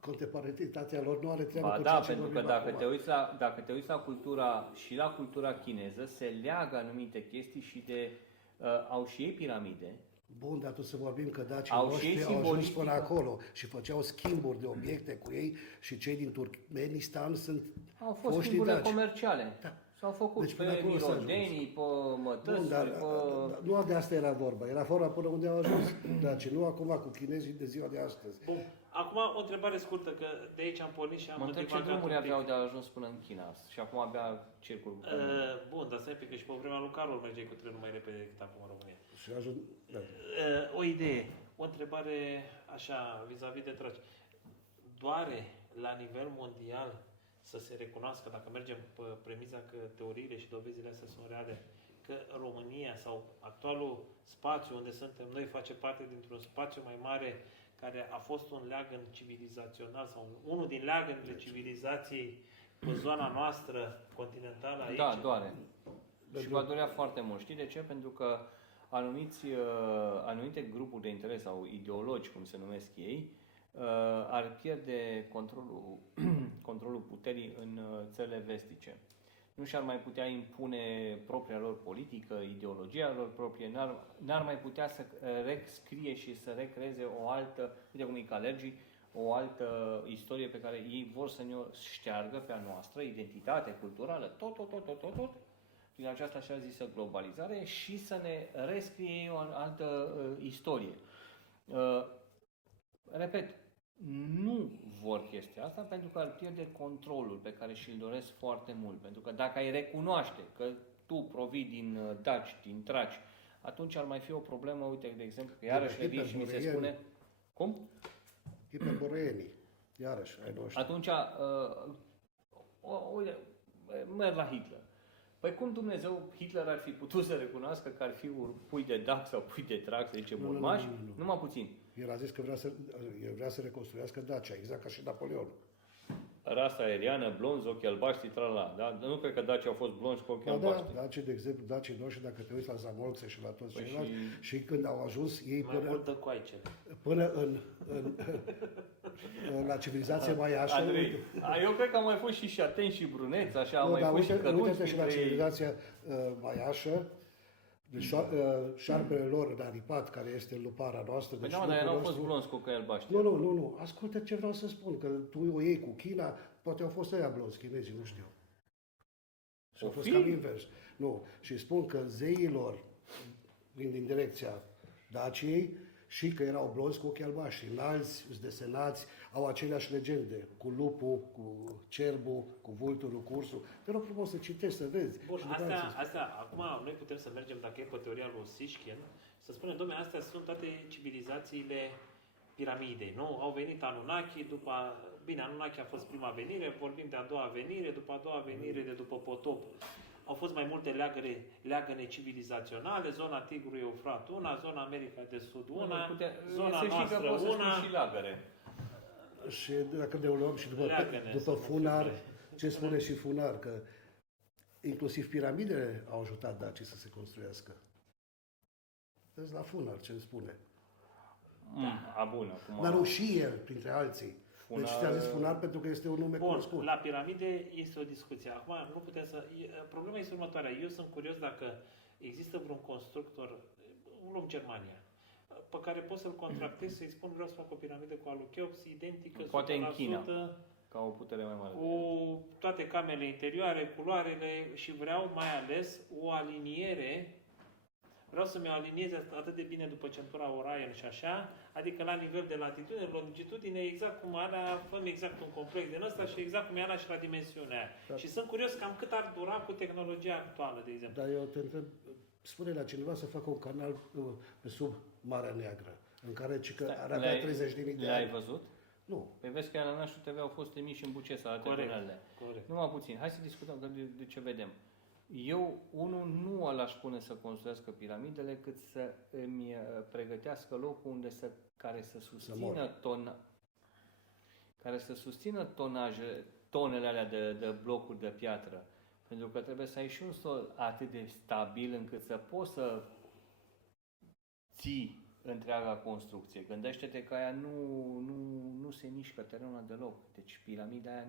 contemporanitatea lor, nu are treabă Ba cu da, ceea ce pentru că vorbim dacă acum. te uiți la cultura și la cultura chineză, se leagă anumite chestii și au și ei piramide. Bun, dar tu să vorbim că dacii Au și ei noștri au ajuns simbolistică. până acolo și făceau schimburi de obiecte cu ei și cei din Turkmenistan sunt Au fost foștii schimburile daci. comerciale. Da. S-au făcut Deci până pe acolo s-a mirodenii, pe Bun, mătăsuri, dar pe... nu de asta era vorba. Era vorba până unde au ajuns dacii, nu acum cu chinezii de ziua de astăzi. Bun. Acum o întrebare scurtă, că de aici am pornit și am Mă întreb ce divagat drumuri un pic. aveau de ajuns până în China și acum abia circul. Bun, dar stai pic, că și pe vremea lui Carol mergeai cu trenul mai repede decât acum în România. Și ajung, da. O idee, o întrebare așa, vis-a-vis de traci. Doare la nivel mondial să se recunoască, dacă mergem pe premiza că teoriile și dovezile astea sunt reale, că România sau actualul spațiu unde suntem noi face parte dintr-un spațiu mai mare care a fost un leagăn civilizațional sau unul din leagănele civilizației cu zona noastră continentală aici? Da, doare. Și va durea foarte mult. Știi de ce? Pentru că anumite grupuri de interes sau ideologi, cum se numesc ei, ar pierde controlul puterii în țările vestice. Nu și-ar mai putea impune propria lor politică, ideologia lor proprie, n-ar mai putea să rescrie și să recreeze o altă, uite cum e Calergii, o altă istorie pe care ei vor să ne o șteargă pe a noastră, identitate culturală, tot, prin această așa zisă globalizare și să ne rescrie o altă istorie. Repet, nu vor chestia asta pentru că ar pierde controlul pe care și-l doresc foarte mult. Pentru că dacă ai recunoaște că tu provii din daci, din traci, atunci ar mai fi o problemă, uite, de exemplu, că iarăși revin și mi se spune... Cum? Hiperboreenii, iarăși, ai noștri. Atunci, uite, merg la Hitler. Păi cum Dumnezeu, Hitler ar fi putut să recunoască că ar fi un pui de dac sau pui de trac, să zicem, urmaș? Nu. Numai puțin. El a zis că vrea să reconstruiască Dacia, exact ca și Napoleon. rasa aeriană, blonzi, ochi albaștri, trala, da? Nu cred că dacii au fost blonzi cu ochi albaștri. Dacii, de exemplu, dacii noștri, dacă te uiți la Zamolxe și la toți Păi ceilalți, și când au ajuns ei Mai mult dă coaicele. până la civilizația maiașă. Andrei, eu cred că au mai fost și atenți și bruneți, așa, au Nu, mai dar fost și uite-te căruți și la printre ei. civilizația maiașă, de șarpele lor naripat, care este lupara noastră. Păi deci da, dar lupul erau fost nostru- blonzi cu ochi albaștri. Nu. Ascultă ce vreau să spun, că tu o iei cu China, poate au fost ăia blonzi, chinezii, nu știu. Și O a fost fi? cam invers. Nu. Și spun că zeilor vin din direcția Daciei și că erau blonzi cu ochi albaștri, înalți, desenați, au aceleași legende, cu lupul, cu cerbul, cu vulturul, cu ursul. Te rog frumos să citești, să vezi. Bun, Și după aceea să- astea, acum noi putem să mergem, dacă e pe teoria lui Sishkin, să spunem, dom'le, astea sunt toate civilizațiile piramidei, nu? Au venit Anunnaki, bine, Anunnaki a fost prima venire, vorbim de a doua venire, după a doua venire de după potop. Au fost mai multe leagăne civilizaționale, zona Tigrului Eufrat una, zona America de Sud una, zona să știi că noastră poți să spui una. și lagăre. Și dacă ne luăm și Leagă-ne, după să Funar, funcționeze. ce spune și Funar, că inclusiv piramidele au ajutat dacii să se construiască. Deci la Funar ce îmi spune. Bun, acum... Dar nu și el, printre alții. Deci Funar- ți-a zis Funar pentru că este un nume Bun, cunoscut. la piramide este o discuție. Acum nu putem să... Problema este următoarea. Eu sunt curios dacă există vreun constructor, luăm Germania, pe care pot să-l contractez, să-i spun vreau să fac o piramidă cu alu Cheops, identică, Poate în 100%, China. Ca o putere mai mare. cu toate camerele interioare, culoarele și vreau mai ales o aliniere. Vreau să mi-o aliniez atât de bine după centura Orion și așa, adică la nivel de latitudine, longitudine, exact cum Ana, făm exact un complex din ăsta și exact cum e Ana și la dimensiunea aia. Da. Și sunt curios cam cât ar dura cu tehnologia actuală, de exemplu. Dar eu te întreb, spune la cineva să facă un canal pe sub Marea Neagră, în care că ar avea 30.000 de Le-ai ani. văzut? Nu. Păi vezi că Ananașul TV au fost emiși în Bucesa, la Corect. tribunalele. Corect. Numai puțin. Hai să discutăm de ce vedem. Eu, unul, nu l-aș pune să construiască piramidele, cât să îmi pregătească locul unde care să susțină tonele alea de blocuri de piatră. Pentru că trebuie să ai și un sol atât de stabil încât să poți să ții întreaga construcție. Gândește-te că aia nu se mișcă terenul deloc. Deci piramida aia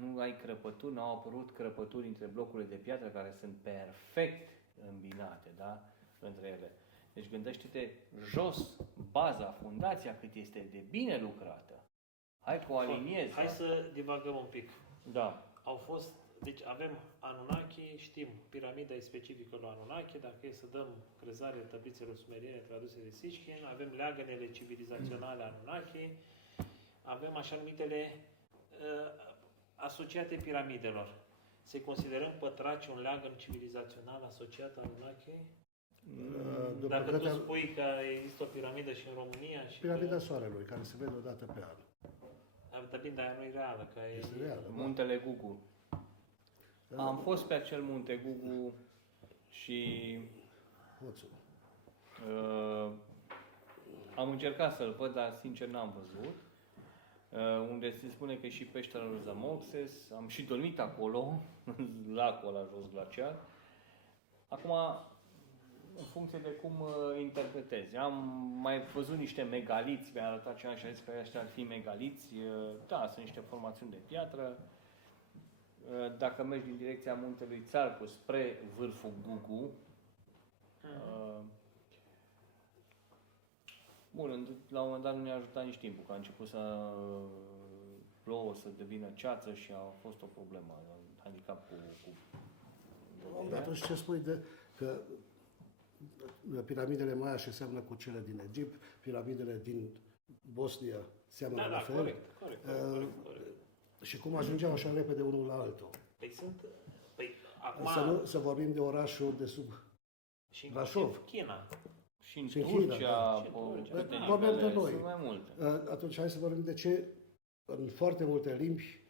nu ai crăpături, nu au apărut crăpături între blocurile de piatră care sunt perfect îmbinate, da? Între ele. Deci gândește-te jos, baza, fundația, cât este de bine lucrată. Hai cu o aliniezi. Hai să divagăm un pic. Da. Deci avem Anunnaki, știm, piramida e specifică lui Anunnaki, dacă e să dăm crezare tablițelor sumeriene traduse de Sishkin, avem leagănele civilizaționale Anunnaki, avem așa numitele asociate piramidelor. Se considerăm pătraci un leagăn civilizațional asociat Anunnaki? Dacă tu spui că există o piramidă și în România și Piramida Soarelui, care se vede o dată pe an. Dar bine, dar aia nu e reală, că Este reală. da? Muntele Gugu. Am fost pe acel munte Gugu și Hoțul. am încercat să-l văd, dar sincer n-am văzut. Unde se spune că e și peștera lui Zamolxes. Am și dormit acolo, în lacul ăla jos glacial. Acum, în funcție de cum interpretezi. Am mai văzut niște megaliți, mi-a arătat ceva și a zis că ăștia ar fi megaliți. Da, sunt niște formațiuni de piatră. Dacă mergi din direcția muntelui Țarcu spre vârful Gugu, bun, la un moment dat nu ne-a ajutat nici timpul, că a început să plouă, să devină ceață și a fost o problemă, handicap cu Dar atunci ce spui că piramidele maiașe seamănă cu cele din Egipt, piramidele din Bosnia seamănă la fel? Corect. Și cum ajungeau așa repede unul la altul? Acum, Să vorbim de orașul de sub și Brașov. China. și în Și în Turcia, China, da. câte Vorbim de nivele, noi. sunt mai multe. Atunci hai să vorbim de ce în foarte multe limbi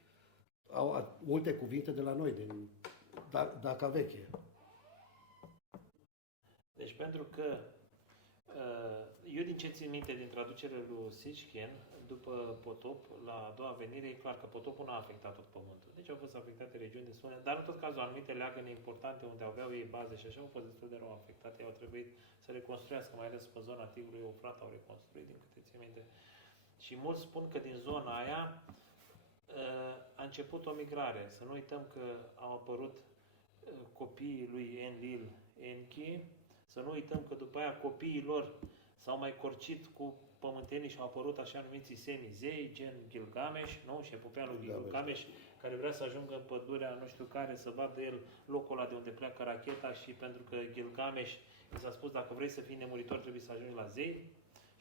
au multe cuvinte de la noi, din Daca veche. Deci pentru că Eu din ce țin minte din traducerea lui Sitchkin, după potop, la a doua venire, e clar că potopul nu a afectat tot pământul. Deci au fost afectate regiuni de zone, dar în tot cazul anumite leagăne importante unde aveau ei baze și așa au fost destul de rău afectate. Ei au trebuit să reconstruiască, mai ales pe zona Tigrului Eufrat au reconstruit, din câte țin minte. Și mulți spun că din zona aia a început o migrare. Să nu uităm că au apărut copiii lui Enlil, Enki, să nu uităm că după aia copiii lor s-au mai corcit cu pământenii și au apărut așa numiții semizei, gen Gilgamesh, nu? Și epopeea lui Gilgamesh, care vrea să ajungă în pădurea nu știu care, să vadă el locul ăla de unde pleacă racheta și pentru că Gilgamesh i s-a spus dacă vrei să fii nemuritor trebuie să ajungi la zei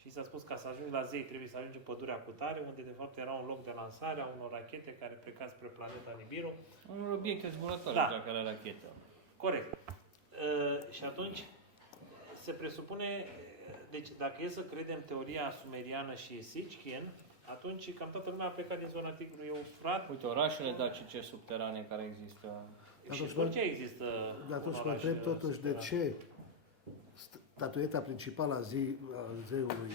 și i s-a spus ca să ajungi la zei trebuie să ajungi în pădurea Cutare, unde de fapt era un loc de lansare a unor rachete care pleca spre planeta Nibiru. Unul obiecte zburătoare, Da. dacă era rachetă. Corect. Și atunci se presupune, deci dacă e să credem teoria sumeriană și Sitchkin, atunci cam toată lumea a plecat din zona Tigrului Eufrat. Uite, orașele dacice subterane care există. Și în Turcia există Dar atunci un mă oraș întreb totuși de subteran. ce statueta principală a zeului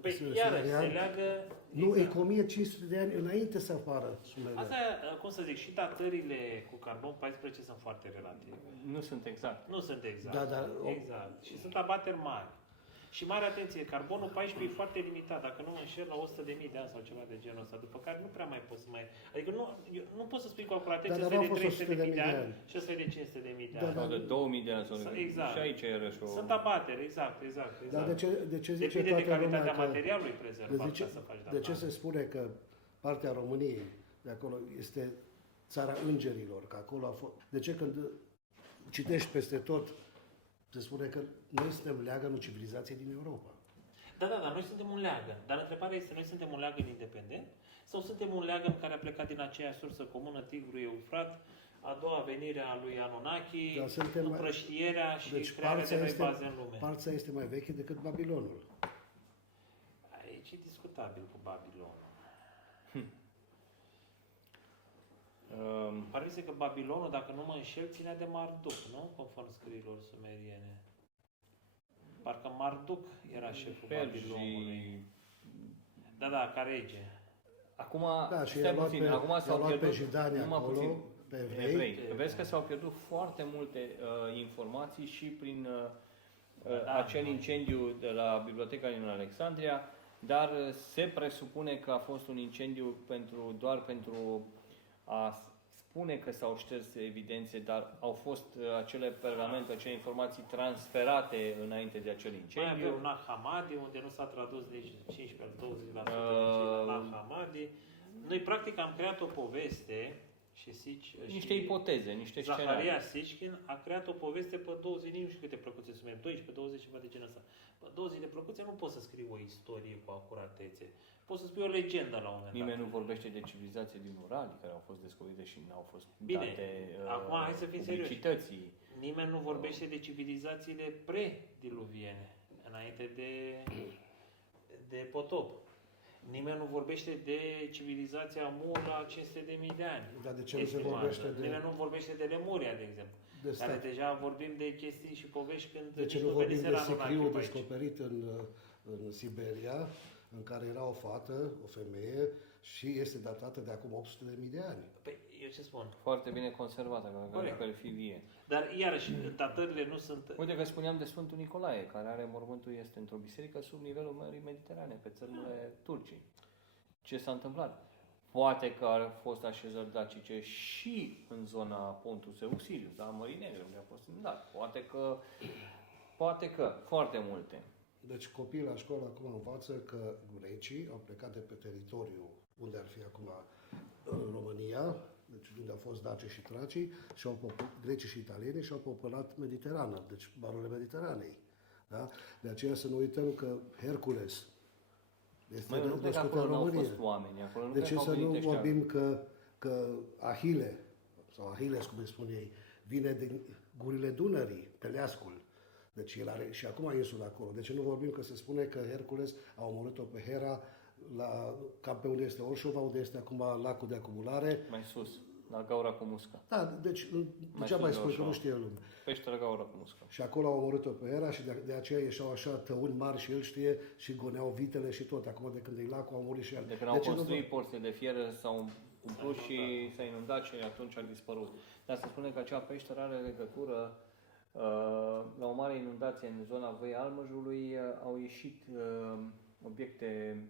Păi, iarăși, se leagă... nu e cu 1500 de ani înainte să apară sumerian. Asta, cum să zic, și datările cu carbon 14 sunt foarte relative. Nu sunt exact. Nu sunt exact. Da, dar- Exact. Și sunt abateri mari. Și mare atenție, carbonul 14 e foarte limitat, dacă nu mă înșel, la 100.000 de ani sau ceva de genul ăsta, după care nu prea mai poți să mai... Adică nu poți să spui cu acuratețe, Dar ăsta e au de fost 300.000 de 100.000 de ani ani. și ăsta e de 500.000 de Da, ani. da. Sau de 2000 de ani. Sau Exact. Și aici e rășu. Sunt abateri, exact. Dar de ce zice Depinde de toată lumea calitatea că... materialului De, prezervat ca să faci de ce datare. se spune că partea României de acolo este țara îngerilor, că acolo a fost... De ce când citești peste tot se spune că noi suntem leagănul civilizației din Europa? Da, noi suntem un leagăn. Dar întrebarea este, noi suntem un leagăn independent sau suntem un leagăn care a plecat din aceeași sursă comună, Tigrul Eufrat, a doua venire a lui Anunnaki, Dar suntem mai- împrăștierea și Deci crearea de noi baze în lume. Parța este mai veche decât Babilonul. Aici e discutabil cu Babilonul. Pare să că Babilonul, dacă nu mă înșel, ținea de Marduk, nu? Conform scriilor sumeriene. Parcă Marduk era șeful Babilonului. Da, ca rege. Acum, Da, și stai i-a luat puțin, pe- acum i-a s-au luat pe pierdut, Jidani numai acolo, puțin, pe evrei. Vezi că s-au pierdut foarte multe informații și prin Da, acel incendiu de la Biblioteca din Alexandria, dar se presupune că a fost un incendiu doar pentru a spune că s-au șters evidențe, dar au fost acele pergamente, acele informații transferate înainte de acel Mai incendiu. avea un Nag Hammadi, unde nu s-a tradus nici 15-20% din Nag Hammadi. Noi, practic, am creat o poveste și Niște ipoteze, niște scenarii. Zaharia Sitchkin a creat o poveste pe 20, nu știu câte plăcuțe sunt, 12, 20, ceva de genul ăsta. Pe 20 de plăcuțe nu poți să scrii o istorie cu acuratețe. Poți să spui o legendă la un moment dat. Nimeni nu vorbește de civilizație din Urali, care au fost descoperite și nu au fost Bine, date acum hai să fim serioși. publicității. Nimeni nu vorbește de civilizațiile prediluviene, înainte de potop. Nimeni nu vorbește de civilizația Mu la 500.000 de ani. Dar de ce nu se Estimată. vorbește de... Nimeni nu vorbește de Lemuria, de exemplu. de Care stat? deja vorbim de chestii și povești când De ce nici nu vorbim de veniseră Anunnaki sicriul pe aici. descoperit în Siberia, în care era o fată, o femeie, și este datată de acum 800.000 de ani. Păi, eu ce spun? Foarte bine conservată, Corect. care fi vie. Dar, iarăși, datările nu sunt... Uite că spuneam de Sfântul Nicolae, care are mormântul, este într-o biserică sub nivelul Mării Mediterane, pe țărmurile Turcii. Ce s-a întâmplat? Poate că au fost așezări dacice și în zona Pontus Euxilius, da? Mării Negre, unde a fost dat. Poate că, foarte multe. Deci copiii la școală acum învață că grecii au plecat de pe teritoriul unde ar fi acum România, deci unde au fost daci și tracii, și grecii și italieni și au populat Mediterana, deci barurile Mediteranei. Da? De aceea să nu uităm că Hercules este Măi, nu cred că născut în acolo n-au România. fost oameni. Acolo nu De cred ce că au să venit nu ăștia. vorbim că Ahile, sau Ahiles, cum îi spun ei, vine din gurile Dunării, Peleascul. Deci el are și acum insula acolo. De ce nu vorbim că se spune că Hercules a omorât-o pe Hera cam pe unde este Orșova, unde este acum lacul de acumulare, Mai sus. La gaura cu muscă. Da, deci degeaba spune mai spui că așa. nu știe lumea. Peștera gaura cu muscă. Și acolo au omorât-o pe Era și de aceea ieșeau așa tăuni mari și el știe și goneau vitele și tot. Acum de când e lacul au murit și el. De când au construit porțile de fier s-au umplut și s-a inundat și atunci a dispărut. Dar se spune că acea peșteră are legătură la o mare inundație în zona Văii Almăjului au ieșit obiecte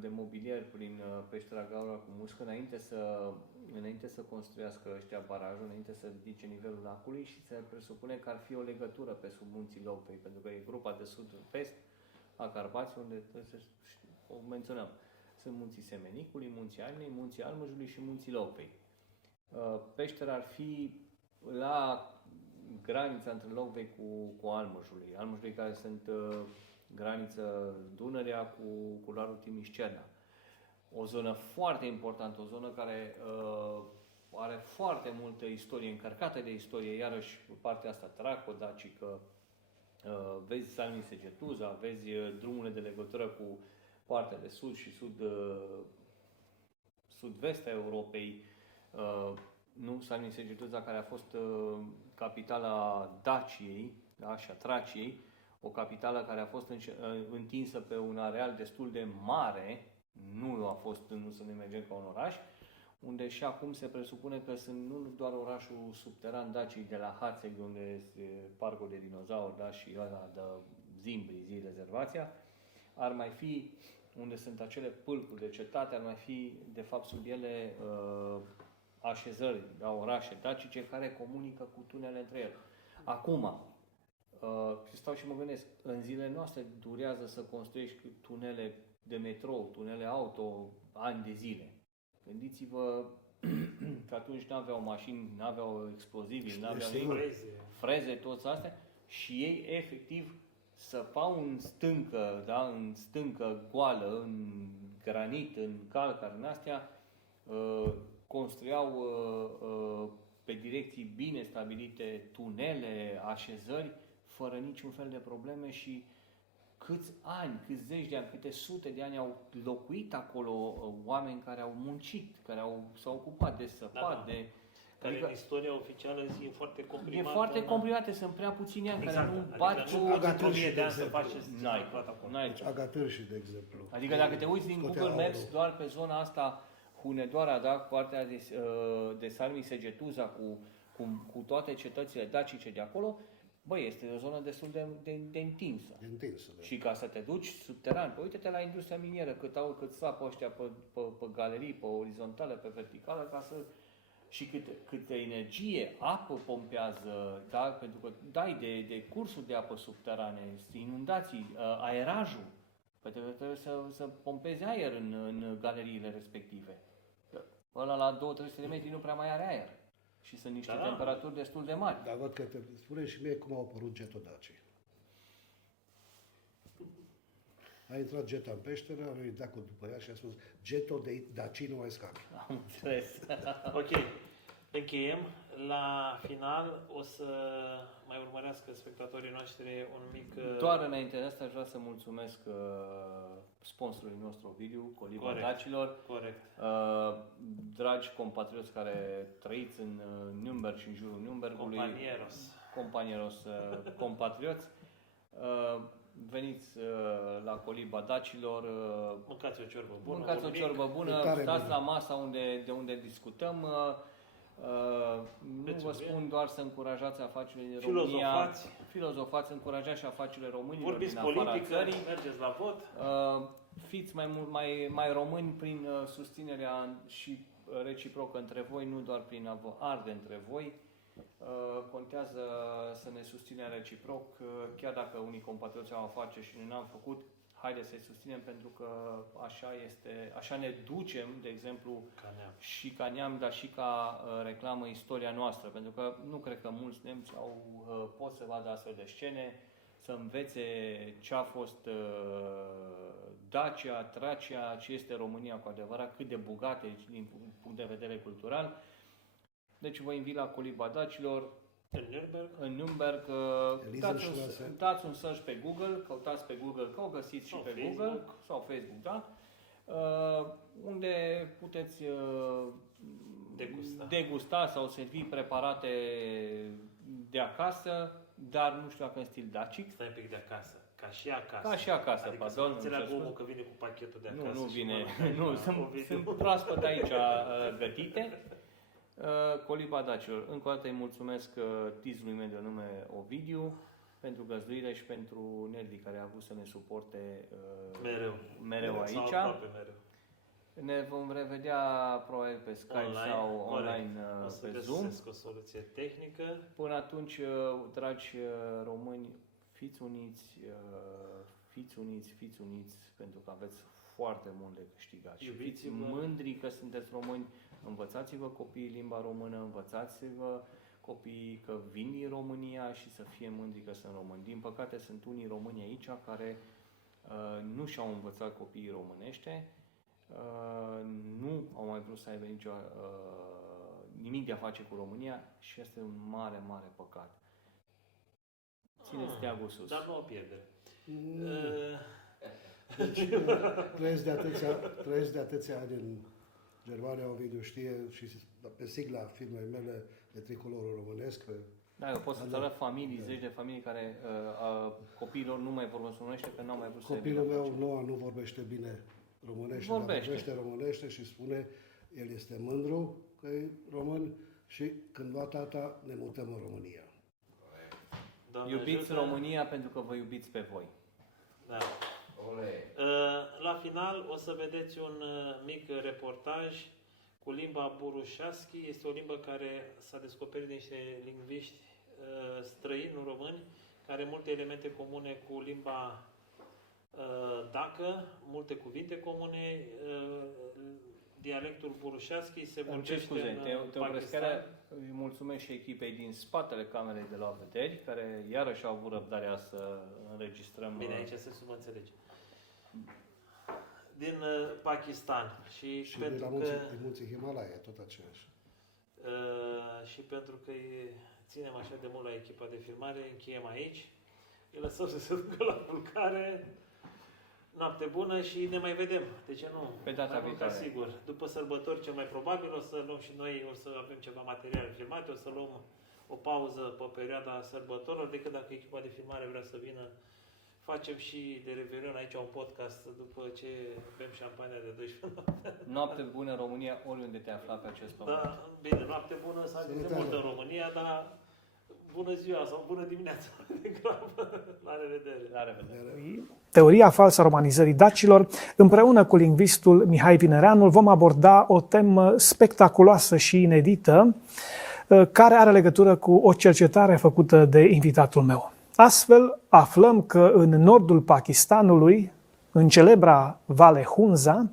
de mobilier prin peștera Gaura cu muscă înainte să construiască ăștia barajul, înainte să ridice nivelul lacului și se presupune că ar fi o legătură pe sub munții Lopei, pentru că e grupa de sud-vest a Carpaților, unde o menționăm. Sunt munții Semenicului, munții Alnei, munții Almăjului și munții Lopei. Peștera ar fi la granița între Lopei cu Almăjului. Almăjului care sunt graniță Dunărea cu culoarul Timiș-Cerna. O zonă foarte importantă, o zonă care are foarte multă istorie, încărcată de istorie, iarăși partea asta traco-dacică, vezi Salmi-Segetuza, vezi drumurile de legătură cu partea de sud și sud-vest a Europei, nu Salmi-Segetuza, care a fost capitala Daciei, da, și a Traciei, o capitală care a fost întinsă pe un areal destul de mare, nu să ne mergem ca un oraș, unde și acum se presupune că sunt nu doar orașul subteran Dacii de la Hațeg, unde este parcul de dinozauri, da, și ăla de Zimbri, rezervația, ar mai fi, unde sunt acele pâlcuri de cetate, ar mai fi, de fapt, sub ele așezări, da, orașe dacice care comunică cu tunele între ele. Acum, stau și mă gândesc, în zilele noastre durează să construiești tunele de metrou, tunele auto, ani de zile. Gândiți-vă că atunci n-aveau mașini, n-aveau explozivi, n-aveau freze, toți astea, și ei efectiv săpau în stâncă, da, în stâncă goală, în granit, în calcar, în astea, construiau pe direcții bine stabilite tunele, așezări, fără niciun fel de probleme și câți ani, câți zeci de ani, câte sute de ani au locuit acolo oameni care au muncit, care s-au ocupat de săpat, de... Care adică, în istoria oficială e foarte comprimată. E foarte comprimată, sunt prea puțini ani exact, care nu adică bat cu... Agatârși, de exemplu. Agatârși, de exemplu. Adică dacă te uiți din Google Maps doar pe zona asta, Hunedoara, da, partea de Salmi-Segetuza cu toate cetățile dacice de acolo, băi, este o zonă destul de întinsă. Da. Și ca să te duci subteran, uite-te la industria minieră, cât sapă ăștia pe galerii, pe orizontală, pe verticală, și câtă energie, apă pompează, da? Pentru că dai de cursuri de apă subterane, inundații, aerajul, pentru că trebuie să pompezi aer în galeriile respective. Ăla la 200-300 de metri nu prea mai are aer. Și sunt niște temperaturi destul de mari. Dar văd că te spune și mie cum au apărut getodacii. A intrat Geta în peșteră, a venit Dacu după ea și a spus Geto de Daci nu mai scapi. Am înțeles. Ok. Încheiem. La final o să mai urmărească spectatorii noștri un mic... Doar înainte de asta aș vrea să mulțumesc sponsorului nostru Ovidiu, Coliba Dacilor. Corect. Dragi compatrioți care trăiți în Nürnberg și în jurul Nürnbergului. Companieros compatrioți. Veniți la Coliba Dacilor. Mâncați o ciorbă bună. Mâncați o ciorbă bună, stați la masa de unde discutăm. Nu vă spun doar să încurajați afacerile din România. Filozofați, încurajați și afacerile românilor. Vorbiți din afara politică, țării. mergeți la vot. Fiți mai români prin susținerea și reciprocă între voi, nu doar prin a vă arde între voi. Contează să ne susținem reciproc, chiar dacă unii compatrioți au afaceri și noi n-am făcut. Haideți să-i susținem pentru că așa este, așa ne ducem, de exemplu, și ca neam, dar și ca reclamă istoria noastră. Pentru că nu cred că mulți nemți pot să vadă astfel de scene, să învețe ce a fost Dacia, Tracia, ce este România cu adevărat, cât de bogate din punct de vedere cultural. Deci vă invit la Coliba Dacilor, în Nürnberg, dați un search pe Google, căutați pe Google, că o găsiți și pe Facebook. Google sau Facebook, da? Unde puteți degusta sau servi preparate de acasă, dar nu știu dacă în stil dacic. Stai un pic de acasă. Ca și acasă. Ca și acasă, adică pardon. să nu înțeleagă omul că vine cu pachetul de acasă. Nu vine. Nu, Sunt proaspăt aici gătite. Coliba dacilor. Încă o dată îi mulțumesc tizului meu de nume Ovidiu pentru găzduire și pentru nervii care a avut să ne suporte mereu aici. Mereu. Ne vom revedea probabil pe Skype sau online pe Zoom. O soluție tehnică. Până atunci, dragi români, fiți uniți, pentru că aveți foarte mult de câștigat. Și fiți mândri că sunteți români, învățați-vă copiii limba română, învățați-vă copiii că vin din România și să fie mândri că sunt români. Din păcate sunt unii români aici care nu și-au învățat copiii românește, nu au mai vrut să aibă nimic de a face cu România și este un mare, mare păcat. Țineți steagul sus. Dar nu o pierdere. Trăiesc de atâția ani în Germania, Ovidiu știe, și pe sigla firmei mele de tricolorul românesc. Da, eu pot să-ți arăt familii, zeci de familii care copiilor nu mai vorbesc românește, că n-au mai vrut să Copilul meu nu vorbește bine românește, dar vorbește românește și spune, el este mândru că e român și cândva tata ne mutăm în România. Iubiți România pentru că vă iubiți pe voi. Da. La final o să vedeți un mic reportaj cu limba burușaschi. Este o limbă care s-a descoperit de niște lingviști străini, nu români, care are multe elemente comune cu limba dacă, multe cuvinte comune. Dialectul burușaschi se vorbește în Pakistan. Îi mulțumesc și echipei din spatele camerei de la vederi, care iarăși au avut răbdarea să înregistrăm. Bine, aici se subînțelege. Din Pakistan. Și pentru de la munții Himalaya, tot aceeași. Și pentru că ținem așa de mult la echipa de filmare, încheiem aici. Îi lăsăm să se ducă la culcare. Noapte bună și ne mai vedem. De ce nu? Pe data viitoare. Sigur. După sărbători, cel mai probabil, o să luăm și noi, o să avem ceva material filmat, o să luăm o pauză pe perioada sărbătorilor, decât dacă echipa de filmare vrea să vină. Facem și de Revelion aici un podcast după ce bem șampania de 12 noapte. Noapte bună în România, oriunde te afla pe acest pământ. Da, bine, noapte bună, s-a zis de mult în România, dar bună ziua sau bună dimineața. La revedere. La revedere. Teoria falsă a romanizării dacilor. Împreună cu lingvistul Mihai Vinereanu vom aborda o temă spectaculoasă și inedită care are legătură cu o cercetare făcută de invitatul meu. Astfel, aflăm că în nordul Pakistanului, în celebra Vale Hunza,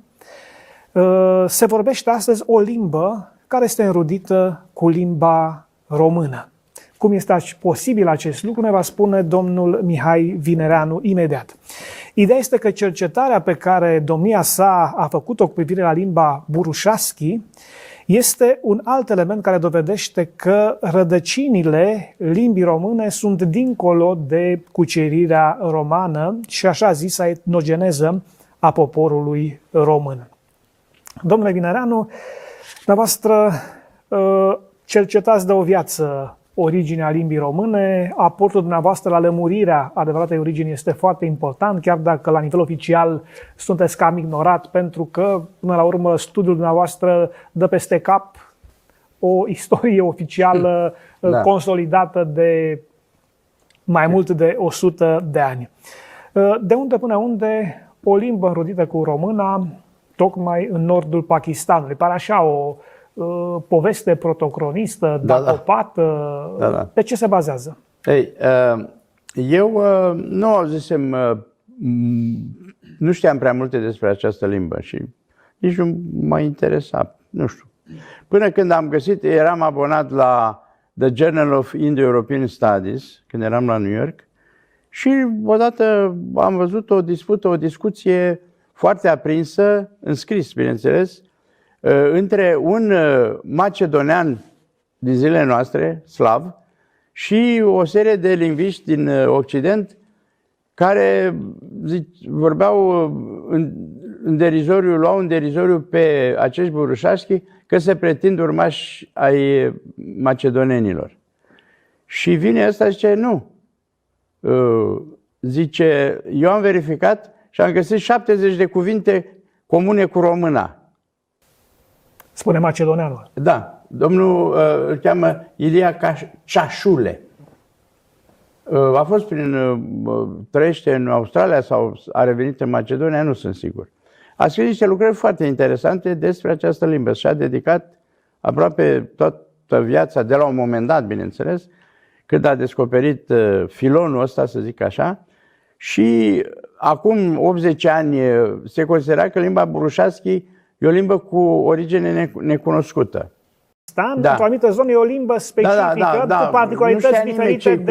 se vorbește astăzi o limbă care este înrudită cu limba română. Cum este posibil acest lucru, ne va spune domnul Mihai Vinereanu imediat. Ideea este că cercetarea pe care domnia sa a făcut-o cu privire la limba burușaschi este un alt element care dovedește că rădăcinile limbii române sunt dincolo de cucerirea romană și așa zisa etnogeneză a poporului român. Domnule Vinereanu, dumneavoastră cercetați de o viață originea limbii române, aportul dumneavoastră la lămurirea adevăratei origini este foarte important, chiar dacă la nivel oficial sunteți cam ignorat, pentru că, până la urmă, studiul dumneavoastră dă peste cap o istorie oficială consolidată de mai mult de 100 de ani. De unde până unde o limbă înrudită cu româna, tocmai în nordul Pakistanului? Pare așa o poveste protocronistă, datopată. Da. Pe ce se bazează? Eu nu auzisem, nu știam prea multe despre această limbă și nici nu m-a interesat, nu știu. Până când am găsit, eram abonat la The Journal of Indo-European Studies, când eram la New York, și odată am văzut o discuție foarte aprinsă, în scris, bineînțeles, între un macedonean din zilele noastre, slav, și o serie de lingviști din Occident care vorbeau în derizoriu, luau în derizoriu pe acești burușaschi, că că se pretind urmași ai macedonenilor. Și vine ăsta și zice, nu. Zice, eu am verificat și am găsit 70 de cuvinte comune cu româna. Spune macedoneanul. Da, domnul îl cheamă Ilia Ceașule. A fost trăiește în Australia sau a revenit în Macedonia, nu sunt sigur. A scris niște lucrări foarte interesante despre această limbă și a dedicat aproape toată viața, de la un moment dat, bineînțeles, când a descoperit filonul ăsta, să zic așa, și acum 80 ani se considera că limba burușaschi e o limbă cu origine necunoscută. Într-o anumită zonă e o limbă specifică, cu particularități diferite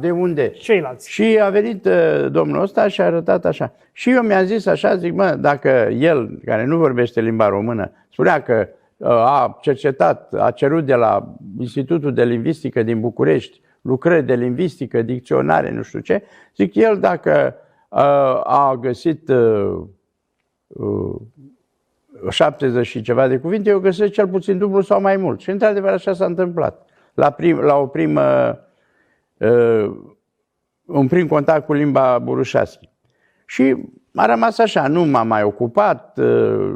de unde. Ceilalți. Și a venit domnul ăsta și a arătat așa. Și eu mi-am zis așa, zic, dacă el, care nu vorbește limba română, spunea că a cercetat, a cerut de la Institutul de Lingvistică din București lucrări de lingvistică, dicționare, nu știu ce, zic, el dacă a găsit 70 și ceva de cuvinte, eu găsesc cel puțin dublu sau mai mult. Și într-adevăr așa s-a întâmplat. Un prim contact cu limba burușaschi. Și a rămas așa, nu m-am mai ocupat,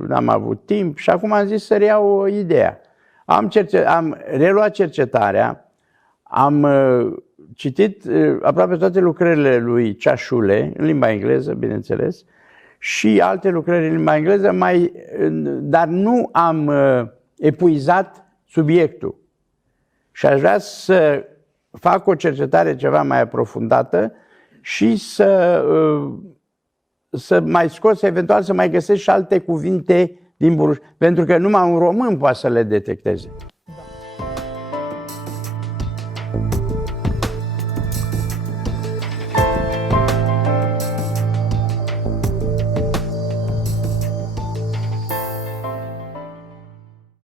n-am avut timp și acum am zis să reiau ideea. Am reluat cercetarea, am citit aproape toate lucrările lui Ceașule, în limba engleză, bineînțeles, și alte lucrări în limba engleză, dar nu am epuizat subiectul. Și aș vrea să fac o cercetare ceva mai aprofundată și să mai scot, eventual să mai găsesc și alte cuvinte din buruș, pentru că numai un român poate să le detecteze.